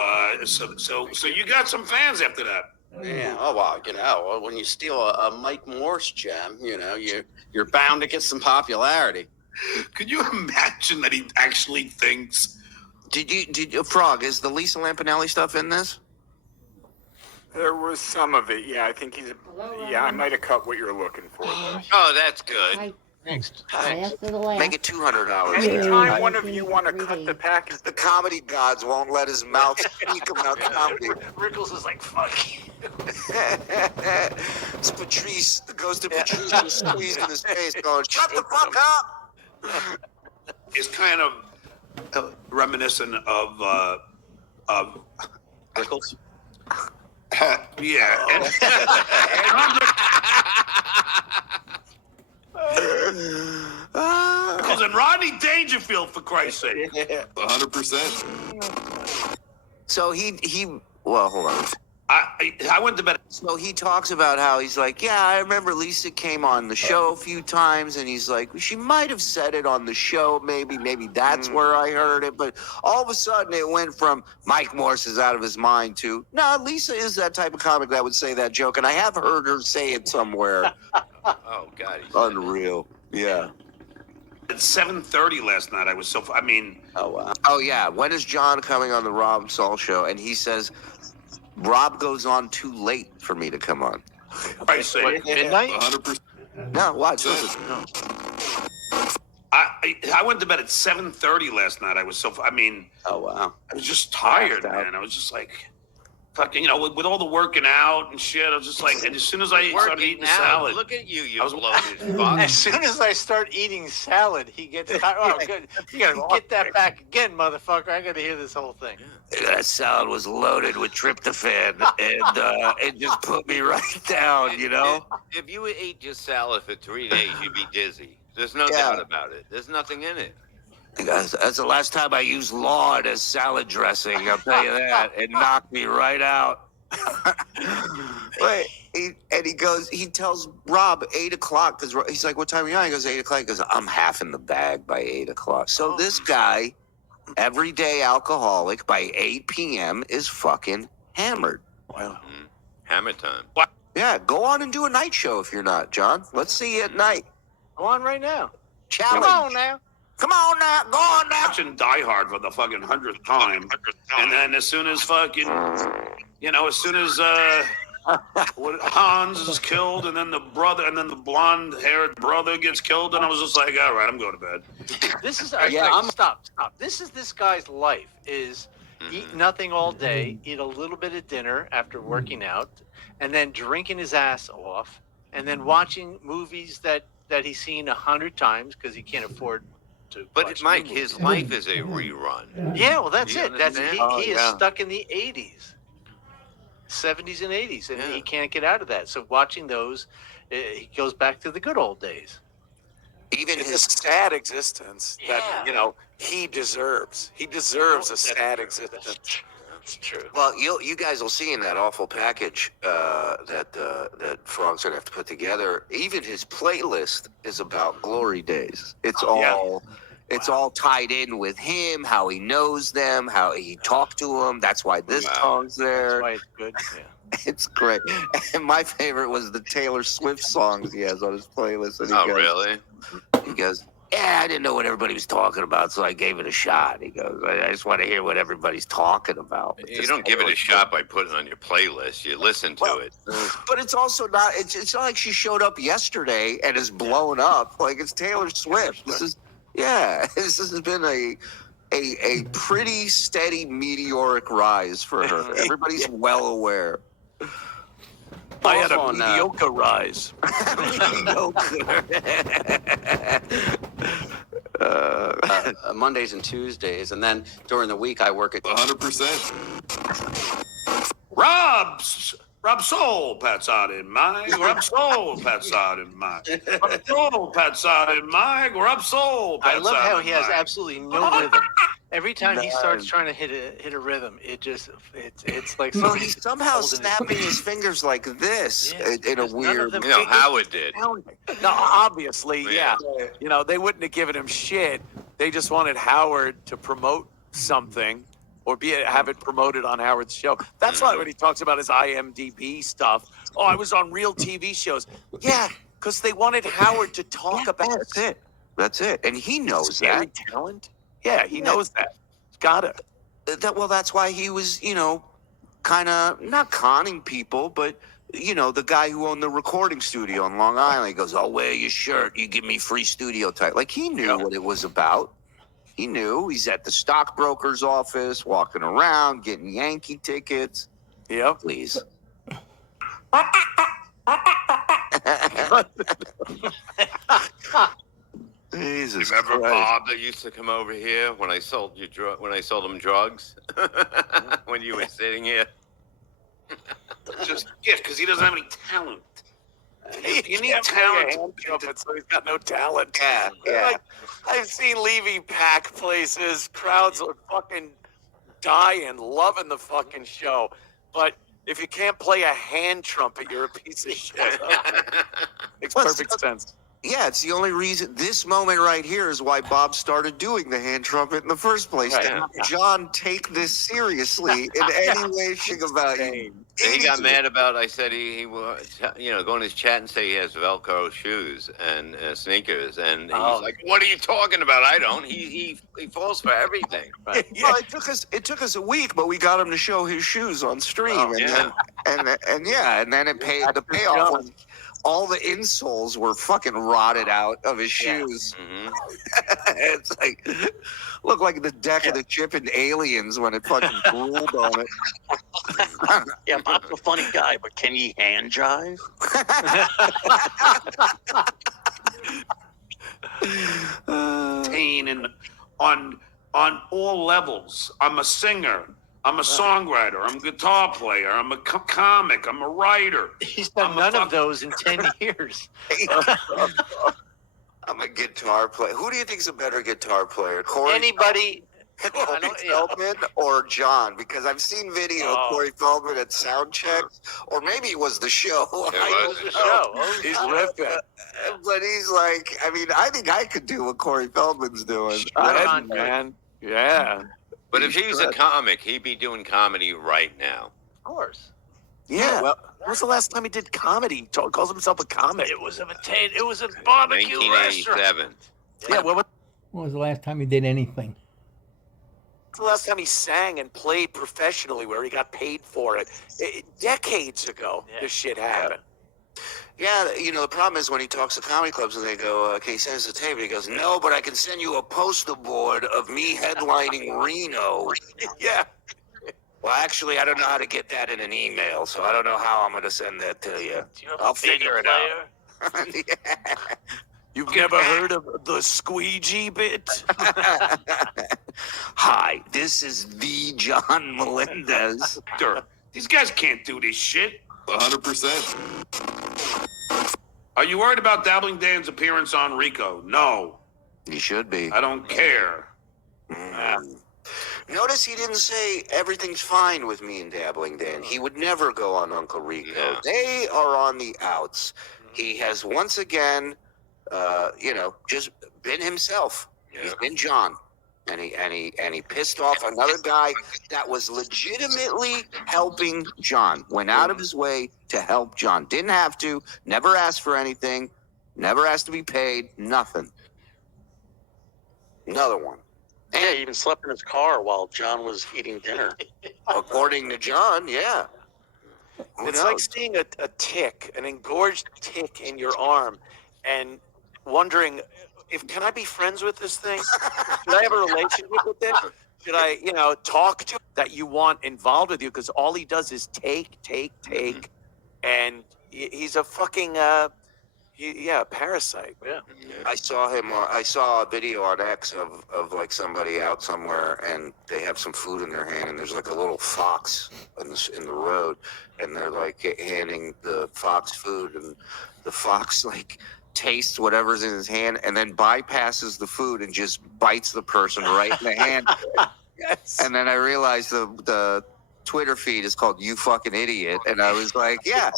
you got some fans after that. Yeah. Oh wow. You know, when you steal a Mike Morse gem, you know, you're bound to get some popularity. Could you imagine that he actually thinks? Did you Frog, is the Lisa Lampanelli stuff in this? There was some of it, yeah. I think I might have cut what you're looking for. Though. Oh, that's good. Thanks. Make it $200. Anytime one of you want to cut the package, The comedy gods won't let his mouth speak about comedy. Rickles is like, fuck you. It's Patrice. The ghost of Patrice is squeezing his face, going, "Shut the fuck up!" Is kind of reminiscent of Rickles? yeah. And Rickles and Rodney Dangerfield, for Christ's sake. 100%. So he. Well, hold on. I went to bed. So he talks about how he's like, yeah, I remember Lisa came on the show a few times, and he's like, she might have said it on the show, maybe that's where I heard it, but all of a sudden it went from Mike Morse is out of his mind to, no, Lisa is that type of comic that would say that joke, and I have heard her say it somewhere. Oh, God. Unreal. Yeah. At 7:30 last night, I was so. I mean, Oh wow. Oh, yeah. When is John coming on the Rob Saul show? And he says, Rob goes on too late for me to come on. Christ's sake. Midnight? 100%. No, watch. Listen. I went to bed at 7:30 last night. I was so. I mean, Oh wow. I was just tired, man. I was just like, fucking, with all the working out and shit. I was just like, and as soon as I started eating salad, Look at you, you I was- bloated fuck. As soon as I start eating salad, he gets. Oh, good. You gotta get that back again, motherfucker. I gotta hear this whole thing. That salad was loaded with tryptophan, and it just put me right down, you know? If you ate just salad for 3 days, you'd be dizzy. There's no Yeah. doubt about it. There's nothing in it. That's the last time I used lard as salad dressing, I'll tell you that. It knocked me right out. Wait, he tells Rob 8 o'clock, because he's like, what time are you on? He goes, 8 o'clock. He goes, I'm half in the bag by 8 o'clock. So this guy, everyday alcoholic, by 8 p.m. is fucking hammered. Wow. Hammer time. Yeah, go on and do a night show if you're not, John. Let's see you at night. Go on right now. Challenge. Come on now. Come on now, go on now. watching Die Hard for the fucking 100th time, and then as soon as fucking, as soon as Hans is killed, and then the brother, and then the blonde-haired brother gets killed, and I was just like, all right, I'm going to bed. This is Yeah, stop. This is this guy's life is eat nothing all day, eat a little bit of dinner after working out, and then drinking his ass off, and then watching movies that he's seen 100 times because he can't afford to. But watch Mike, new movies. his life is a rerun. Yeah, well, that's Do you it. That's understand? he is yeah. stuck in the 80s, 70s, and 80s, and Yeah. he can't get out of that. So watching those, he goes back to the good old days. Even It's a his sad existence that Yeah. he deserves. He deserves a That's sad true. existence. That's true. well, you guys will see in that awful package that Frog's gonna have to put together. Even his playlist is about glory days. It's all it's all tied in with him, how he knows them, how he talked to them. That's why this Wow. song's That's there. why it's good. Yeah. It's great. And my favorite was the Taylor Swift songs he has on his playlist. And Oh, really? He goes, yeah, I didn't know what everybody was talking about, so I gave it a shot. He goes, I just want to hear what everybody's talking about. But You this don't give it Taylor a shot by putting it on your playlist. You listen to Well, it. But it's also not. It's not like she showed up yesterday and is blown up. Like it's Taylor Swift. This is This has been a pretty steady meteoric rise for her. Everybody's well aware. I had a Also on, mediocre rise. Mondays and Tuesdays, and then during the week I work at 100%. Rob Soul pats out in Mike. Rob Soul pats out in Mike. Rob Soul pats out in Mike. Rob Soul I pats love out how in he has Mike. absolutely no rhythm. Every time he starts trying to hit a rhythm, it's like Well, something he's somehow holding his snapping breath. his fingers like this Yeah, in a because none of weird. them- You know, Howard did. No, obviously, yeah. Yeah. They wouldn't have given him shit. They just wanted Howard to promote something or have it promoted on Howard's show. That's why when he talks about his IMDb stuff, oh, I was on real TV shows. Yeah, because they wanted Howard to talk about That's it. That's it. And he knows scary that. talent. Yeah, he knows that. He's got it. Well, that's why he was, kind of not conning people, but the guy who owned the recording studio in Long Island. He goes, "I'll wear your shirt. You give me free studio time." Like he knew what it was about. He knew. He's at the stockbroker's office, walking around, getting Yankee tickets. Yep. Please. Jesus Remember Christ. Bob that used to come over here when I sold him drugs? When you were sitting here? Just because he doesn't have any talent. You need talent. So he's got no talent. Yeah. Like, I've seen Levy pack places. Crowds are fucking dying, loving the fucking show. But if you can't play a hand trumpet, you're a piece of shit. Makes Well, perfect sense. Yeah, it's the only reason. This moment right here is why Bob started doing the hand trumpet in the first place. Right. To have John take this seriously in any way, shape about you. He got mad about. I said he was, go in his chat and say he has Velcro shoes and sneakers, and he's like, "What are you talking about? I don't." He falls for everything. Right. Well, it took us a week, but we got him to show his shoes on stream, Oh, and yeah. then, and then it paid. The payoff all the insoles were fucking rotted out of his shoes. Mm-hmm. It's like looked like the deck of the ship in Aliens when it fucking drooled on it. Yeah, Bob's a funny guy, but can he hand jive? And on all levels. I'm a singer. I'm a songwriter. I'm a guitar player. I'm a comic. I'm a writer. He's done none of those in 10 years. I'm a guitar player. Who do you think's a better guitar player? Corey? Anybody? Corey Feldman or John? Because I've seen video of Corey Feldman at sound checks, or maybe it was the show. It was the show. He's ripping. But he's like, I mean, I think I could do what Corey Feldman's doing. Shred, man. Yeah. But if he was a comic, he'd be doing comedy right now. Of course. Yeah. Well, when was the last time he did comedy? He calls himself a comic. It was a potato. It was a barbecue restaurant. 1987. Yeah. When was the last time he did anything? was the last time he sang and played professionally where he got paid for it? Decades ago, this shit happened. Yeah, you know, the problem is when he talks to comedy clubs and they go, can you send us a tape? And he goes, no, but I can send you a poster board of me headlining Reno. Yeah. Well, actually, I don't know how to get that in an email, so I don't know how I'm going to send that to you. I'll figure it out. Yeah. You've never heard of the squeegee bit? Hi, this is the John Melendez. These guys can't do this shit. 100%. Are you worried about Dabbling Dan's appearance on Rico? No. You should be. I don't care. Notice he didn't say everything's fine with me and Dabbling Dan. He would never go on Uncle Rico. Yeah. They are on the outs. He has once again, just been himself. Yeah. He's been John, and he pissed off another guy that was legitimately helping John. Went out of his way to help John. Didn't have to. Never asked for anything. Never asked to be paid. Nothing. Another one. Yeah, he even slept in his car while John was eating dinner. According to John, yeah. Who It's knows? like seeing a tick, an engorged tick in your arm, and wondering, can I be friends with this thing? Should I have a relationship with it? Should I, talk to that you want involved with you? Because all he does is take, and he's a fucking, a parasite. Yeah. I saw him. I saw a video on X of like somebody out somewhere, and they have some food in their hand, and there's like a little fox in the road, and they're like handing the fox food, and the fox like tastes whatever's in his hand, and then bypasses the food and just bites the person right in the hand. Yes. And then I realized the Twitter feed is called "You Fucking Idiot," and I was like, "Yeah,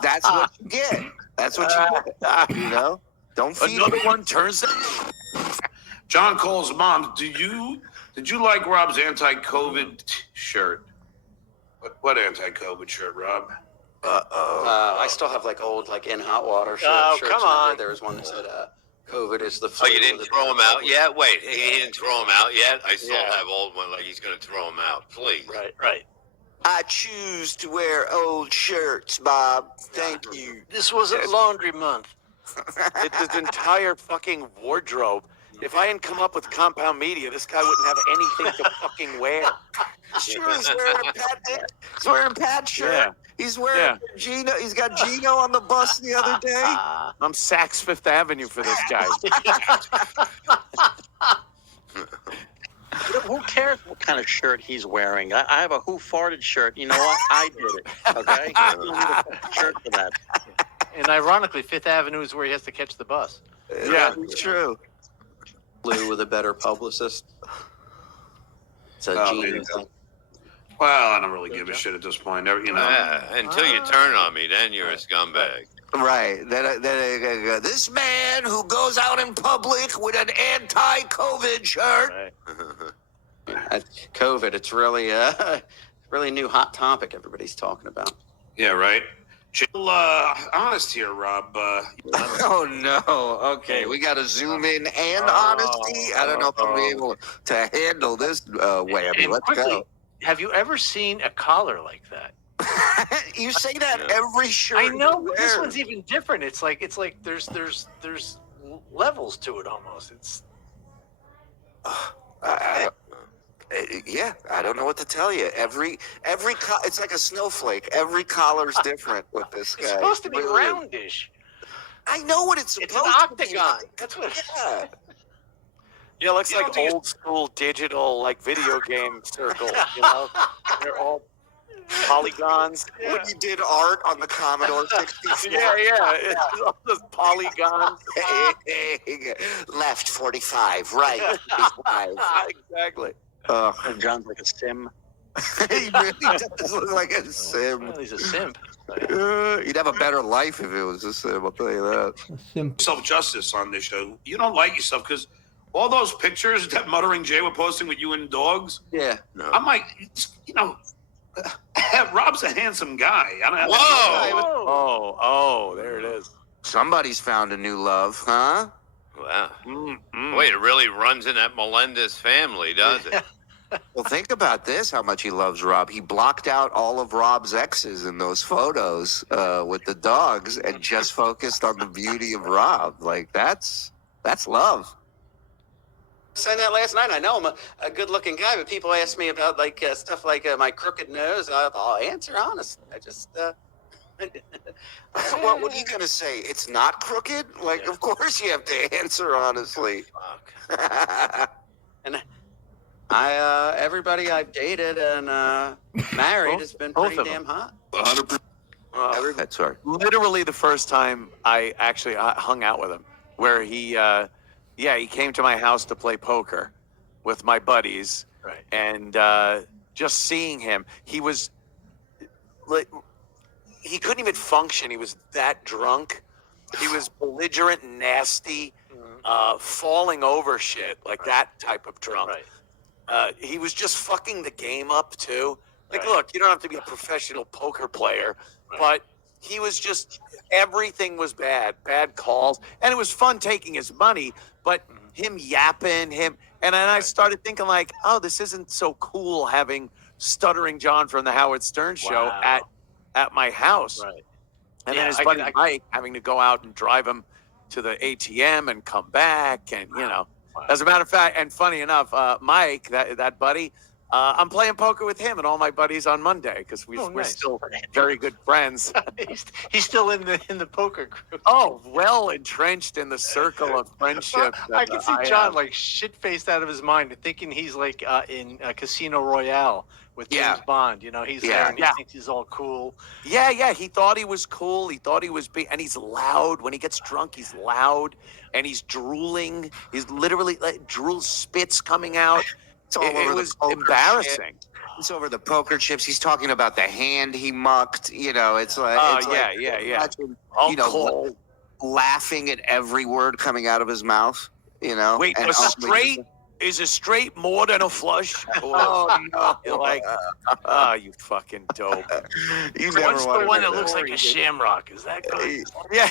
that's what you get. That's what you get. You know, don't feed Another me." one turns. John calls mom. Did you like Rob's anti-COVID shirt? What anti-COVID shirt, Rob? I still have like old in hot water shirts. Oh, shirts come and on. there was one that said COVID is the Oh, flu. you didn't throw him out yet? Wait, he didn't throw him out yet? I still Yeah. have old one like he's going to throw him out. Please. Right. I choose to wear old shirts, Bob. Thank you. This wasn't laundry month. It's his entire fucking wardrobe. If I hadn't come up with compound media, this guy wouldn't have anything to fucking wear. Sure, he's wearing a Pat. He's wearing Pat shirt. Yeah. He's wearing Gino. He's got Gino on the bus the other day. I'm Saks Fifth Avenue for this guy. Who cares what kind of shirt he's wearing? I have a Who Farted shirt. You know what? I did it. Okay? I don't need a shirt for that. And ironically, Fifth Avenue is where he has to catch the bus. Yeah, it's true. Blue with a better publicist. It's a Oh, genius there you go. thing. Well, I don't really give a shit at this point. Until you turn on me, then you're a scumbag. Right. Then I go, this man who goes out in public with an anti-COVID shirt. COVID, it's really really new hot topic everybody's talking about. Yeah, right. Chill, honest here, Rob. Oh no. Okay, we got to zoom in and honesty. I don't know if I'll be able to handle this whammy. And Let's quickly, go. have you ever seen a collar like that? You say that every shirt. I know, you but this wear. one's even different. It's like there's levels to it almost. It's Yeah, I don't know what to tell you. It's like a snowflake. Every collar's different with this guy. it's supposed to be Really is. roundish. I know what it's supposed It's an octagon. to be. That's what. Yeah. Yeah, it looks You like don't think old school digital, like video game circles. You know, they're all polygons. Yeah. When you did art on the Commodore 64. Yeah, it's all those polygons. Left 45, right 45. Exactly. John's like a sim. He really does look like a sim. Well, he's a simp. You'd have a better life if it was a sim, I'll tell you that. self-justice on this show. You don't like yourself because all those pictures that Muttering Jay were posting with you and dogs. Yeah. I'm like, you know, Rob's a handsome guy. Whoa! Oh, there it is. Somebody's found a new love, huh? Wow. Mm-hmm. Wait, it really runs in that Melendez family, does it? Well, think about this, how much he loves Rob. He blocked out all of Rob's exes in those photos with the dogs and just focused on the beauty of Rob. Like, that's love. Saying that last night. I know I'm a good-looking guy, but people ask me about like stuff like my crooked nose. I'll answer honestly. I just. Well, what are you gonna say? It's not crooked? Like, of course you have to answer honestly. And everybody I've dated and married has been Both pretty of damn hot. 100%. That's right. Literally the first time I actually hung out with him, where he came to my house to play poker with my buddies, Right. and just seeing him, he was like, he couldn't even function. He was that drunk. He was belligerent, nasty, falling over shit, like that type of drunk. Right. He was just fucking the game up too. Like, Right. look, you don't have to be a professional poker player, but he was just, everything was bad calls, and it was fun taking his money, but him yapping, and then I started thinking like, oh, this isn't so cool having Stuttering John from the Howard Stern show Wow. at my house. Right. And Yeah, then his I buddy can- Mike having to go out and drive him to the ATM and come back, and as a matter of fact, and funny enough, Mike, that buddy, I'm playing poker with him and all my buddies on Monday because we're nice. still very good friends. he's still in the poker group. Oh, well entrenched in the circle of friendship. I can see that John have. like shit faced out of his mind, thinking he's like in Casino Royale with James Yeah. Bond. You know, he's there and he thinks he's all cool. Yeah. He thought he was cool. He thought he was big, and he's loud. When he gets drunk, he's loud, and he's drooling. He's literally like drool spits coming out. It's all over It the was poker embarrassing. chip. It's over the poker chips. He's talking about the hand he mucked. It's like, Yeah. imagine, All cold. laughing at every word coming out of his mouth. Wait, and a straight is a straight more than a flush? Oh no! You're like, you fucking dope. You What's never the wanted one to that do looks like a shamrock? Is that good? Yeah.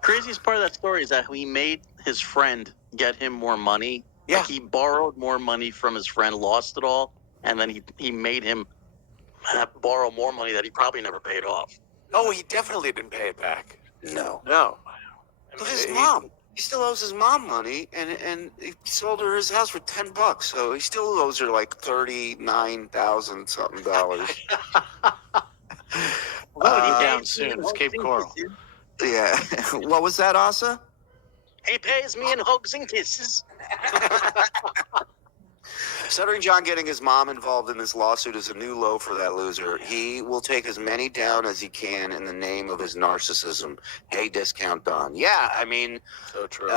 Craziest part of that story is that he made his friend get him more money. Yeah. Like he borrowed more money from his friend, lost it all, and then he made him borrow more money that he probably never paid off. Oh, he definitely didn't pay it back. No. No. Look at his mom. He still owes his mom money, and he sold her his house for $10. So he still owes her like $39,000 something dollars. Well, he's down soon. It's Cape Coral. Yeah. What was that, Asa? He pays me in hugs and kisses. Stuttering John getting his mom involved in this lawsuit is a new low for that loser. He will take as many down as he can in the name of his narcissism. Hey, Discount Don. Yeah, I mean, So true.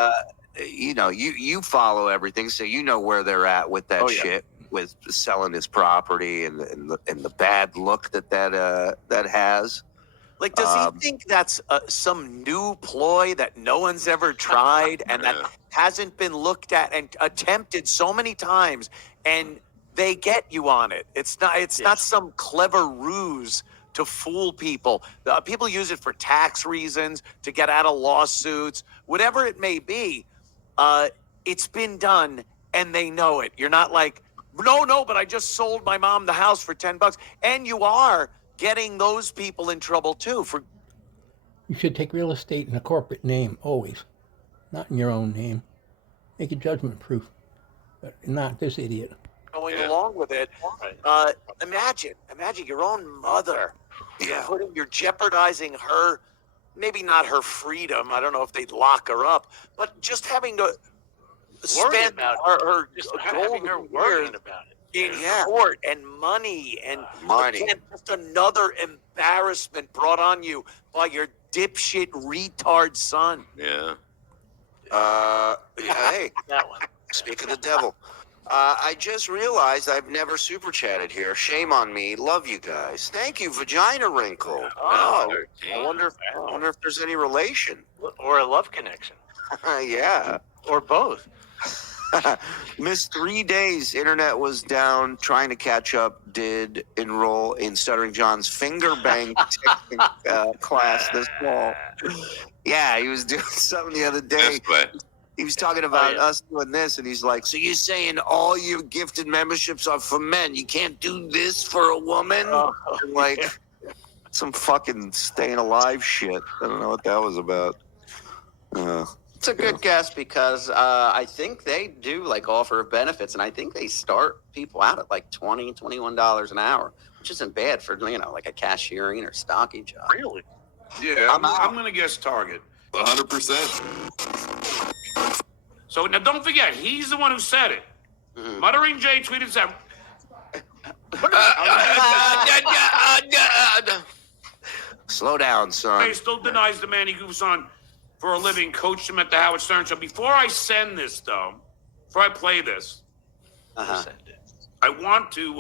you follow everything, so you know where they're at with that shit, with selling his property and the bad look that has. Like, does he think that's some new ploy that no one's ever tried and that hasn't been looked at and attempted so many times, and they get you on it? It's not some clever ruse to fool people. People use it for tax reasons, to get out of lawsuits, whatever it may be. It's been done, and they know it. You're not like No, but I just sold my mom the house for $10. And you are getting those people in trouble too for You should take real estate in a corporate name, always. Not in your own name. Make it judgment proof. But not this idiot. going along with it. Imagine your own mother. You're jeopardizing her, maybe not her freedom. I don't know if they'd lock her up, but just having to spend her having her worrying about it. in court and money and again, just another embarrassment brought on you by your dipshit retard son. Yeah. Hey, That one. speak of the devil. I just realized I've never super chatted here. Shame on me. Love you guys. Thank you, Vagina Wrinkle. Oh, I wonder if there's any relation. Or a love connection. Yeah. Or both. Missed 3 days. Internet was down. Trying to catch up. Did enroll in Stuttering John's finger bang class this fall. Yeah, he was doing something the other day. This way. He was talking about us doing this, and he's like, "So you're saying all your gifted memberships are for men? You can't do this for a woman?" Like some fucking staying alive shit. I don't know what that was about. It's a good guess because I think they do like offer benefits, and I think they start people out at like $20, $21 an hour, which isn't bad for like a cashiering or stocking job. Really? Yeah, I'm going to guess Target. 100%. So now don't forget, he's the one who said it. Muttering Jay tweeted that. Slow down, son. He still denies the man he goofs on for a living coached him at the Howard Stern show. Before I send this, though, before I play this, I want to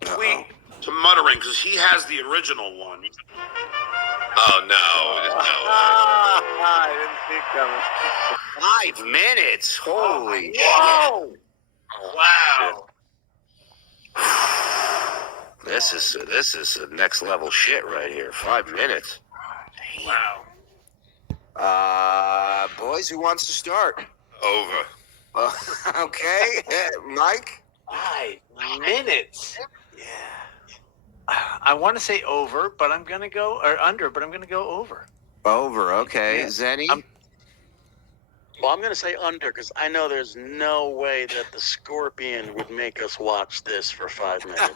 tweet to Muttering because he has the original one. Oh no! I didn't see it coming. 5 minutes. Holy Whoa! Wow. This is next level shit right here. 5 minutes. Wow. Boys, who wants to start? Over. Okay, Mike. 5 minutes. Yeah. I want to say over, but I'm going to go, or under, but I'm going to go over. Over. Okay, Yeah. Zenny. Well, I'm going to say under because I know there's no way that the Scorpion would make us watch this for 5 minutes.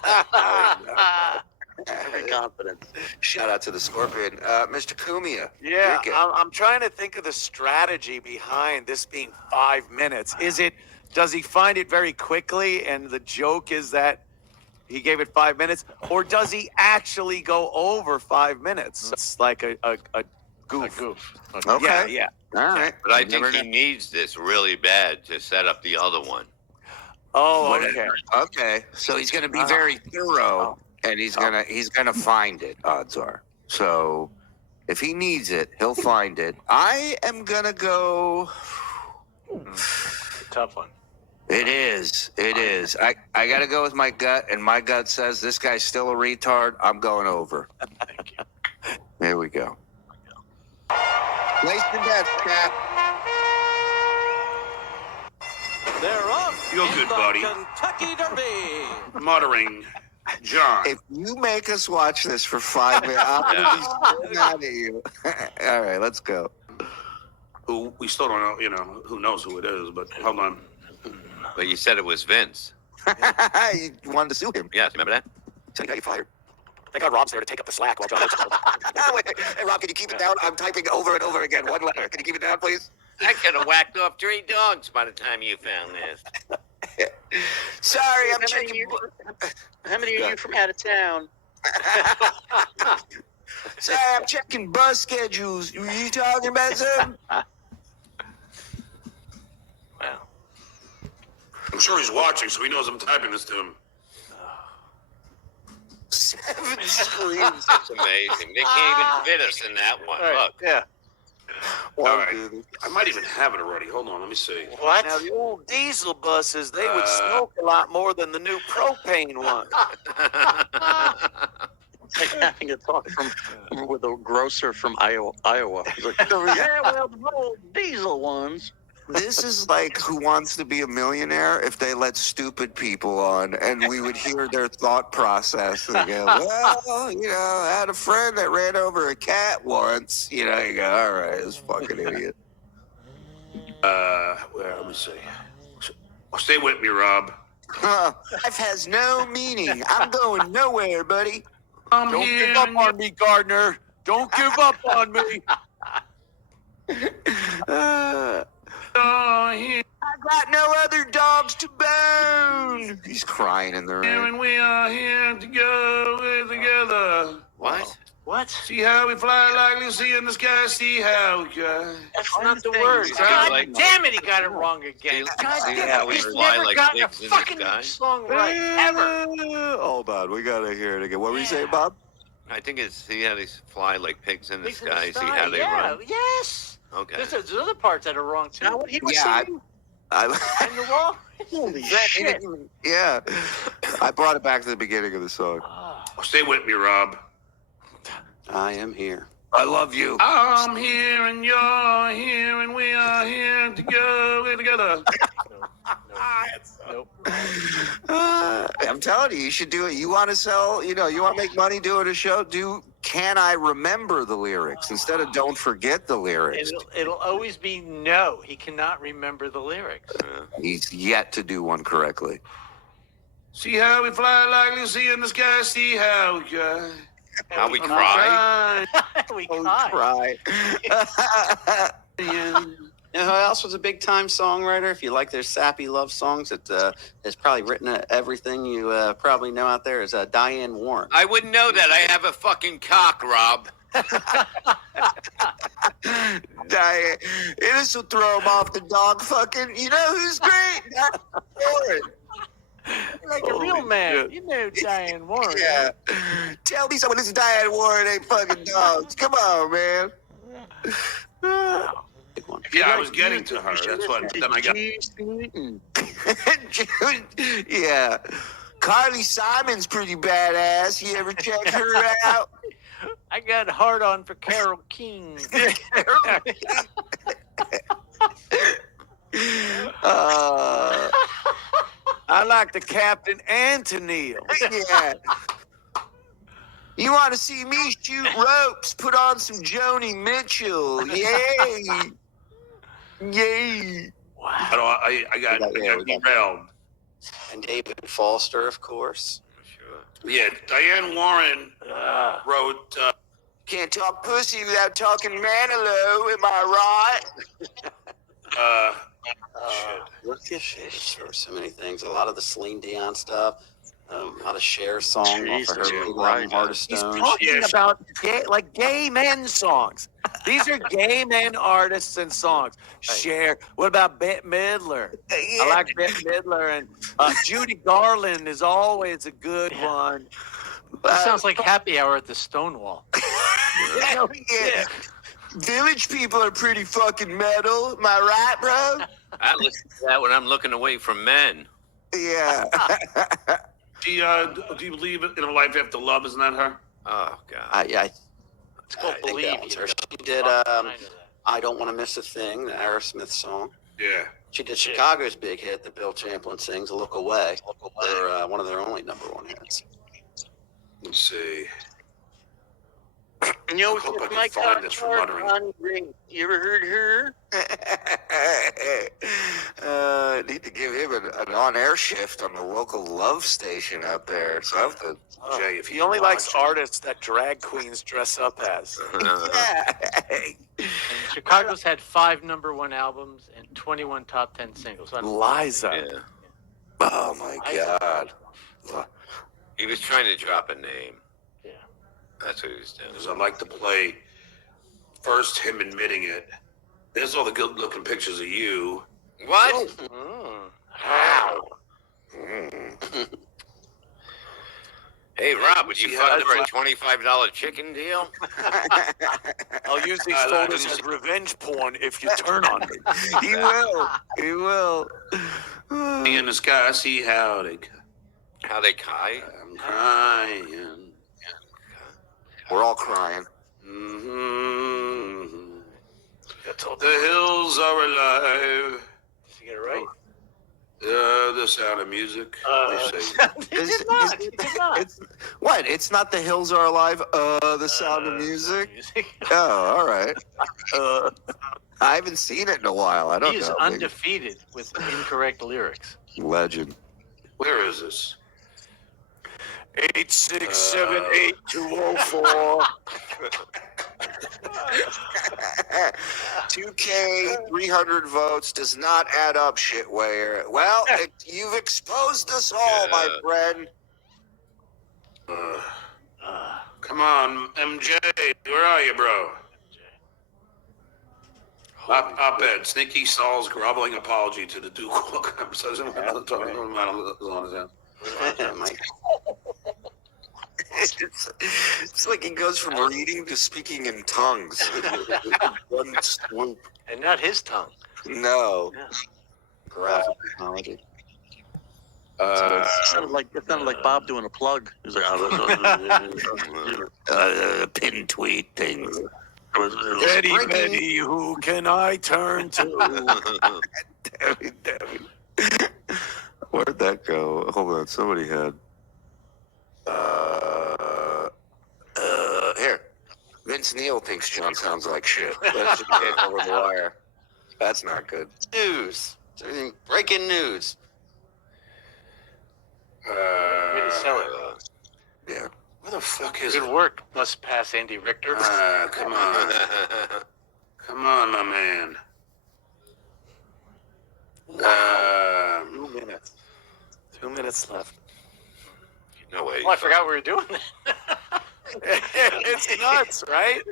Every confidence. Shout out to the Scorpion, Mr. Cumia. Yeah, Rico. I'm trying to think of the strategy behind this being 5 minutes. Does he find it very quickly and the joke is that he gave it 5 minutes, or does he actually go over 5 minutes? It's like a goof. A goof. Okay. Yeah. All right. But I think he needs this really bad to set up the other one. Oh, okay. Okay. So he's going to be very thorough, and he's gonna find it. Odds are. So if he needs it, he'll find it. I am gonna go. Tough one. It is. I got to go with my gut, and my gut says this guy's still a retard. I'm going over. Thank you. There we go. Place your bets, Cap. They're off. Feel good, buddy. Kentucky Derby. Muttering John. If you make us watch this for 5 minutes, I'm going to be so mad at you. All right, let's go. Who we still don't know, who knows who it is, but hold on. But you said it was Vince. You wanted to sue him. Yes, remember that? So he got you fired. Thank God Rob's there to take up the slack while John looks. Hey, Rob, can you keep it down? I'm typing over and over again. One letter. Can you keep it down, please? I could have whacked off 3 dogs by the time you found this. Sorry, I'm checking. How many are you from out of town? Sorry, I'm checking bus schedules. Were you talking about something? Well, I'm sure he's watching, so he knows I'm typing this to him. 7 screens. It's amazing. They can't even fit us in that one. Look. yeah. All right. I might even have it already. Hold on, let me see. What? Now, the old diesel buses, they would smoke a lot more than the new propane ones. It's like having a talk with a grocer from Iowa. He's like, yeah, well, the old diesel ones. This is like Who Wants to Be a Millionaire if they let stupid people on and we would hear their thought process. They go, well, you know, I had a friend that ran over a cat once. You know, you go, all right, this fucking idiot. Let me see. Stay with me, Rob. Life has no meaning. I'm going nowhere, buddy. I'm Don't here give up and on me, Gardner. Don't give up on me. you're here, I got no other dogs to bone. He's crying in the rain. and we are here to go together. What? What? See how we fly like Lucy in the sky. See how we go. That's not the words. He's God like- damn it, he got it wrong again. God see damn how it, we he's fly never like gotten a pigs in the fucking sky? song right, ever. Hold on, we gotta hear it again. What were you saying, Bob? I think it's see how they fly like pigs in the Pigs in the sky. See sky, how they yeah, run. Yes. Okay. There's other parts that are wrong too. Now what he was Yeah, singing? And the wrong. Holy shit! Yeah, I brought it back to the beginning of the song. Stay with me, Rob. I am here. I love you. I'm here and you're here and we are here to go together. Nope. I'm telling you, you should do it. You want to sell, you know, you want to make money doing a show? Do Can I Remember the Lyrics instead of Don't Forget the Lyrics? It'll always be no. He cannot remember the lyrics. He's yet to do one correctly. See how we fly like Lucy in the sky. See how we go. How we cry. We Oh, cried. cry. You know who else was a big time songwriter? If you like their sappy love songs, that has probably written everything you probably know out there is Diane Warren. I wouldn't know that. I have a fucking cock, Rob. Diane, this will throw him off the dog fucking. You know who's great? Diane Warren. Like a real man. You know Diane Warren. Yeah. Tell me someone this Diane Warren ain't fucking dogs. Come on, man. Big one. Yeah, I was getting to her. That's what. Then I got. Yeah. Carly Simon's pretty badass. You ever check her out? I got a hard on for Carol King. I like the Captain and Tennille. Yeah. You want to see me shoot ropes? Put on some Joni Mitchell. Yay. Yay. I got derailed. And David Foster, of course. Sure. Yeah, Diane Warren wrote. Can't talk pussy without talking Manilow. Am I right? Sure, so many things. A lot of the Celine Dion stuff. A lot of Cher songs off of Jesus her Christ. Heart of He's Stone. talking about gay men songs. These are gay men artists and songs. Cher. What about Bette Midler? I like Bette Midler, and Judy Garland is always a good one. It sounds like happy hour at the Stonewall. Yeah. Village people are pretty fucking metal. Am I right, bro? I listen to that when I'm looking away from men. Yeah. Do you believe in a life after love? Isn't that her? Oh God. Yeah, It's called I think Believe that was You. her. She did I Don't Want to Miss a Thing, the Aerosmith song. Yeah. She did Chicago's big hit that Bill Champlin sings, Look Away. They're one of their only #1 hits. Let's see. You know, I hope I can my find this from muttering. Connie Ring. You ever heard her? Need to give him an on-air shift on the local love station up there. Something. Jay, if He only likes artists that drag queens dress up as. Yeah. And Chicago's had 5 #1 albums and 21 top 10 singles. Liza. Yeah. Oh my God. He was trying to drop a name. Yeah. That's what he was doing. because I'd like to play first him admitting it. There's all the good-looking pictures of you. What? How? Hey, Rob, would you Yeah, fund for a that's $25 chicken deal? I'll use these I photos didn't as revenge porn if you turn on me. He will. He will. In the sky, see how they. How they kai? I'm crying. We're all crying. Mm-hmm. The hills are alive. Did you get it right? The Sound of Music. He did not. He did not. It's not the hills are alive. The Sound of Music. Oh, all right. I haven't seen it in a while. I don't He is know. undefeated with incorrect lyrics. Legend. Where is this? 8678204. 2K, 300 votes does not add up, shitware. Well, you've exposed us all, my friend. Come on, MJ. Where are you, bro? Op-ed. Sneaky Saul's groveling apology to the Duke. It's like he goes from reading to speaking in tongues. One swoop. And not his tongue. No. Graphic technology. It sounded like Bob doing a plug. He's like, Pin tweet thing. Betty, who can I turn to? Debbie. Where'd that go? Hold on, somebody had. Here. Vince Neil thinks John sounds like shit. Let's just get over the wire. That's not good. News. Breaking news. Really sell it. Yeah. Where the fuck is Good it? work. Must pass Andy Richter. Come on. Come on, my man. 2 minutes. 2 minutes left. No way. Oh, I forgot we were doing that. It's nuts, right?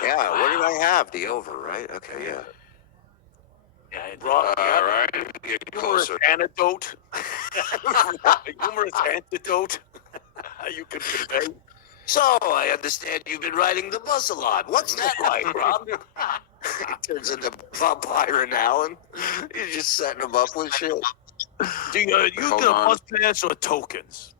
Yeah, what did I have? The over, right? Okay, yeah. Rob, All right. Get humorous closer. antidote. Humorous antidote. You could convey. So, I understand you've been riding the bus a lot. What's that like, Rob? He turns into Bob Byron Allen. You're just setting him up with shit. Do you Hold get a on. bus pass or tokens?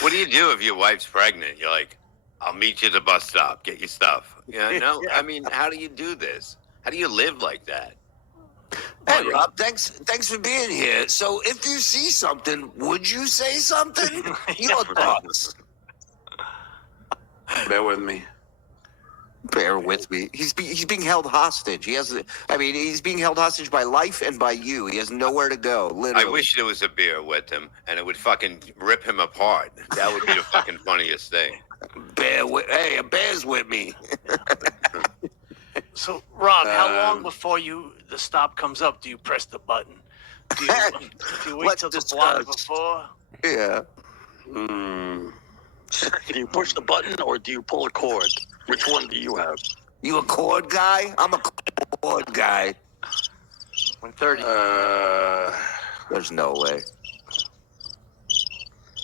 What do you do if your wife's pregnant? You're like, I'll meet you at the bus stop. Get your stuff. Yeah, no. I mean, how do you do this? How do you live like that? Hey, Rob, thanks for being here. So, if you see something, would you say something? Your thoughts. Bear with me. Bear with me. He's being held hostage. He's being held hostage by life and by you. He has nowhere to go. Literally. I wish there was a beer with him and it would fucking rip him apart. That would be the fucking funniest thing. Hey, a bear's with me. So, Rob, how long before the stop comes up do you press the button? Do you wait Let's till the block discuss. before? Yeah. do you push the button or do you pull a cord? Which one do you have? You a cord guy? I'm a cord guy. 1:30. There's no way.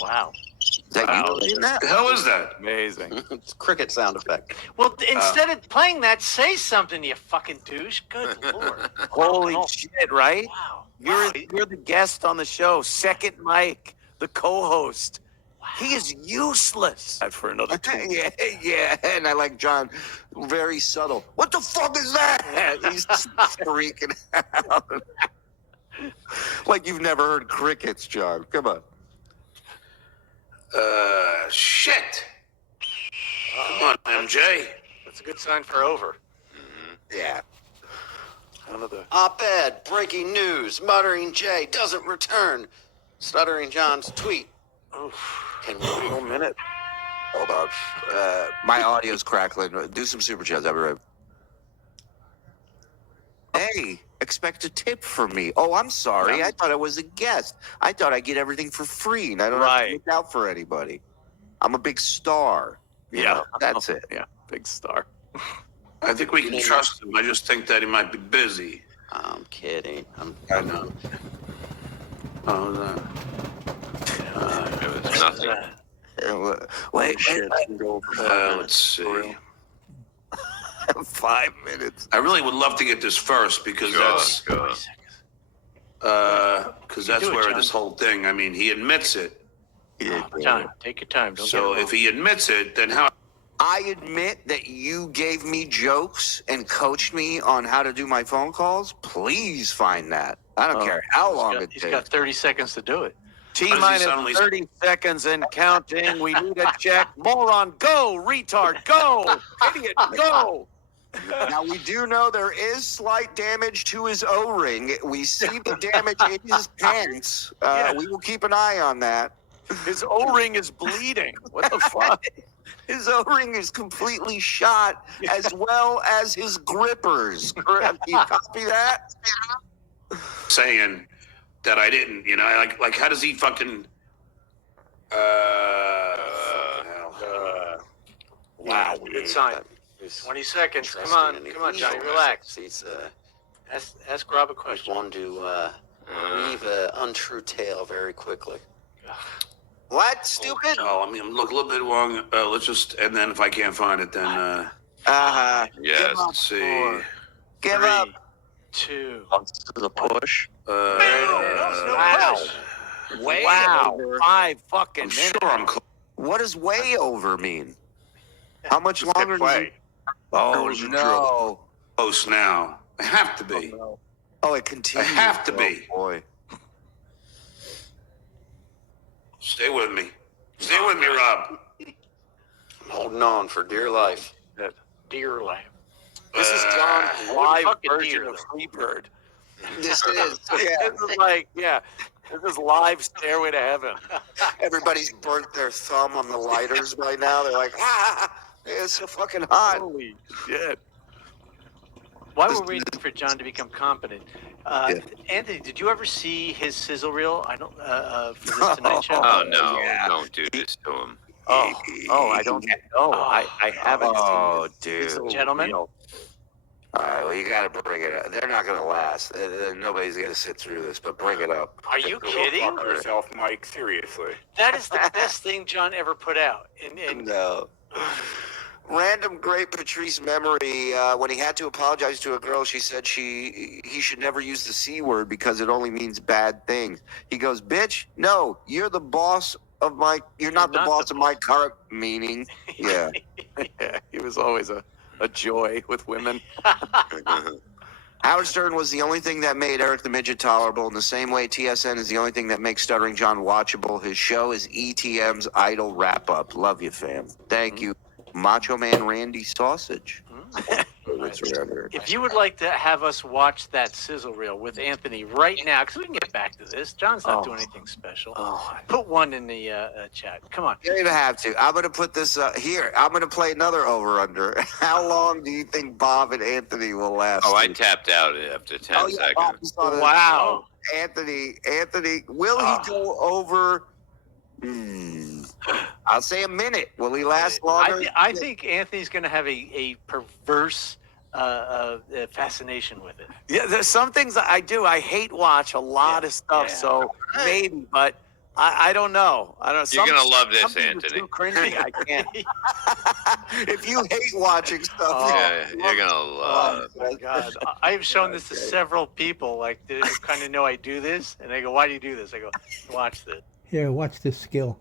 Wow. Is that you doing that? The hell is that? Amazing. It's cricket sound effect. Well, instead of playing that, say something, you fucking douche. Good lord. Holy Oh, shit, right? wow. You're the guest on the show. Second Mike, the co-host. He is useless. For another 2 yeah, and I like John. Very subtle. What the fuck is that? He's freaking out. Like you've never heard crickets, John. Come on. Shit. Come on, MJ. That's a good sign for over. Yeah. Op-ed, breaking news, Muttering Jay doesn't return. Stuttering John's tweet. Can we 1 minute. Hold on. My audio's crackling. Do some super chats. I'll be right. Hey, expect a tip from me. Oh, I'm sorry. Yeah. I thought I was a guest. I thought I get everything for free, and I don't have to look out for anybody. I'm a big star. You know, that's it. Yeah, big star. I think we can trust him. I just think that he might be busy. I'm kidding. I know. Oh, It was nothing. Wait, let's see. 5 minutes. I really would love to get this first because that's where this whole thing. I mean, he admits it. John, take your time. Don't So get if he admits it, then how I admit that you gave me jokes and coached me on how to do my phone calls. Please find that. I don't care how long it He's takes. got 30 seconds to do it. T-minus 30 seconds and counting. We need a check. Moron, go. Retard, go. Idiot, go. Now, we do know there is slight damage to his O-ring. We see the damage in his pants. We will keep an eye on that. His O-ring is bleeding. What the fuck? His O-ring is completely shot, as well as his grippers. Can you copy that? Saying that I didn't, you know, like how does he fucking? Wow, good sign. 20 seconds. Come on, Johnny, relax. Ask Rob a question. One to weave an untrue tale very quickly. What? Stupid? Oh, I mean, look a little bit wrong. Let's just, and then if I can't find it, then Yes. let's see. Give up. 2. The push. Wow. Wow. 5 fucking I'm minutes. sure I'm close. What does way over mean? How much longer? Oh, there's a drill. No. Close now. I have to be. Oh, it continues. I have to be. Oh, boy. Stay with me. Stay with me, Rob. I'm holding on for dear life. Dear life. This is John's live fucking version deer, of Freebird. This is. Yeah. This is like, this is live Stairway to Heaven. Everybody's burnt their thumb on the lighters by now. They're like, it's so fucking hot. Holy shit. While we're waiting for John to become competent, Anthony, did you ever see his sizzle reel? I don't for this Tonight Show. Oh no! Don't do this to him. I don't know. I haven't seen this. dude. Gentlemen. All right, well, you got to bring it up. They're not going to last. Nobody's going to sit through this, but bring it up. Are you kidding? Fuck yourself, Mike. Seriously. That is the best thing John ever put out. And No. Random great Patrice memory. When he had to apologize to a girl, she said he should never use the C word because it only means bad things. He goes, bitch, no, you're the boss of my, you're not the boss of my car, meaning. Yeah. Yeah, he was always a joy with women. Howard Stern was the only thing that made Eric the Midget tolerable in the same way TSN is the only thing that makes Stuttering John watchable. His show is ETM's Idol Wrap-Up. Love you, fam. Thank you. Macho Man Randy Sausage. if you would like to have us watch that sizzle reel with Anthony right now, because we can get back to this. John's not doing anything special. Put one in the chat. Come on. You don't even have to. I'm going to put this here. I'm going to play another over-under. How long do you think Bob and Anthony will last? Oh, I tapped out after 10 seconds. Wow. Anthony, will he go over... I'll say a minute. Will he last longer? I think Anthony's going to have a perverse fascination with it. Yeah, there's some things I do. I hate watch a lot of stuff, so maybe, but I don't know. I don't know. You're going to love this, Anthony. Anthony. Too cringy. I can't. If you hate watching stuff, you're going to love Oh, my God. I've shown this to several people, like, they kind of know I do this, and they go, why do you do this? I go, watch this. Here, watch this skill.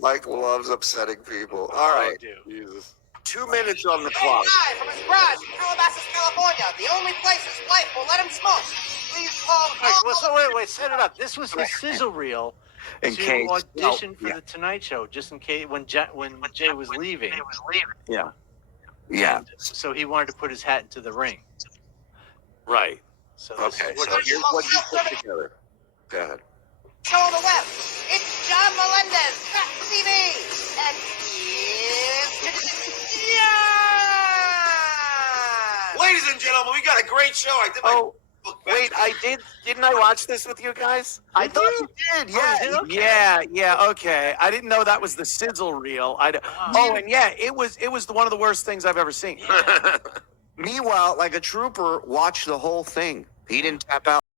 Mike loves upsetting people. All right. Jesus. 2 minutes on the clock. Hi, from his garage in Calabasas, California. The only place his wife will let him smoke. Please call. Wait, set it up. This was his sizzle reel In to case. audition for the Tonight Show, just in case when Jay was leaving. Yeah. Yeah. And so he wanted to put his hat into the ring. Right. So Okay, so here's what you put together. Go ahead. Show on the web. It's John Melendez, Track TV. And Ladies and gentlemen, we got a great show. I did my Wait, didn't I watch this with you guys? I thought you did. Yeah. Yeah. Okay. I didn't know that was the sizzle reel. And it was one of the worst things I've ever seen. Meanwhile, like a trooper, watched the whole thing. He didn't tap out.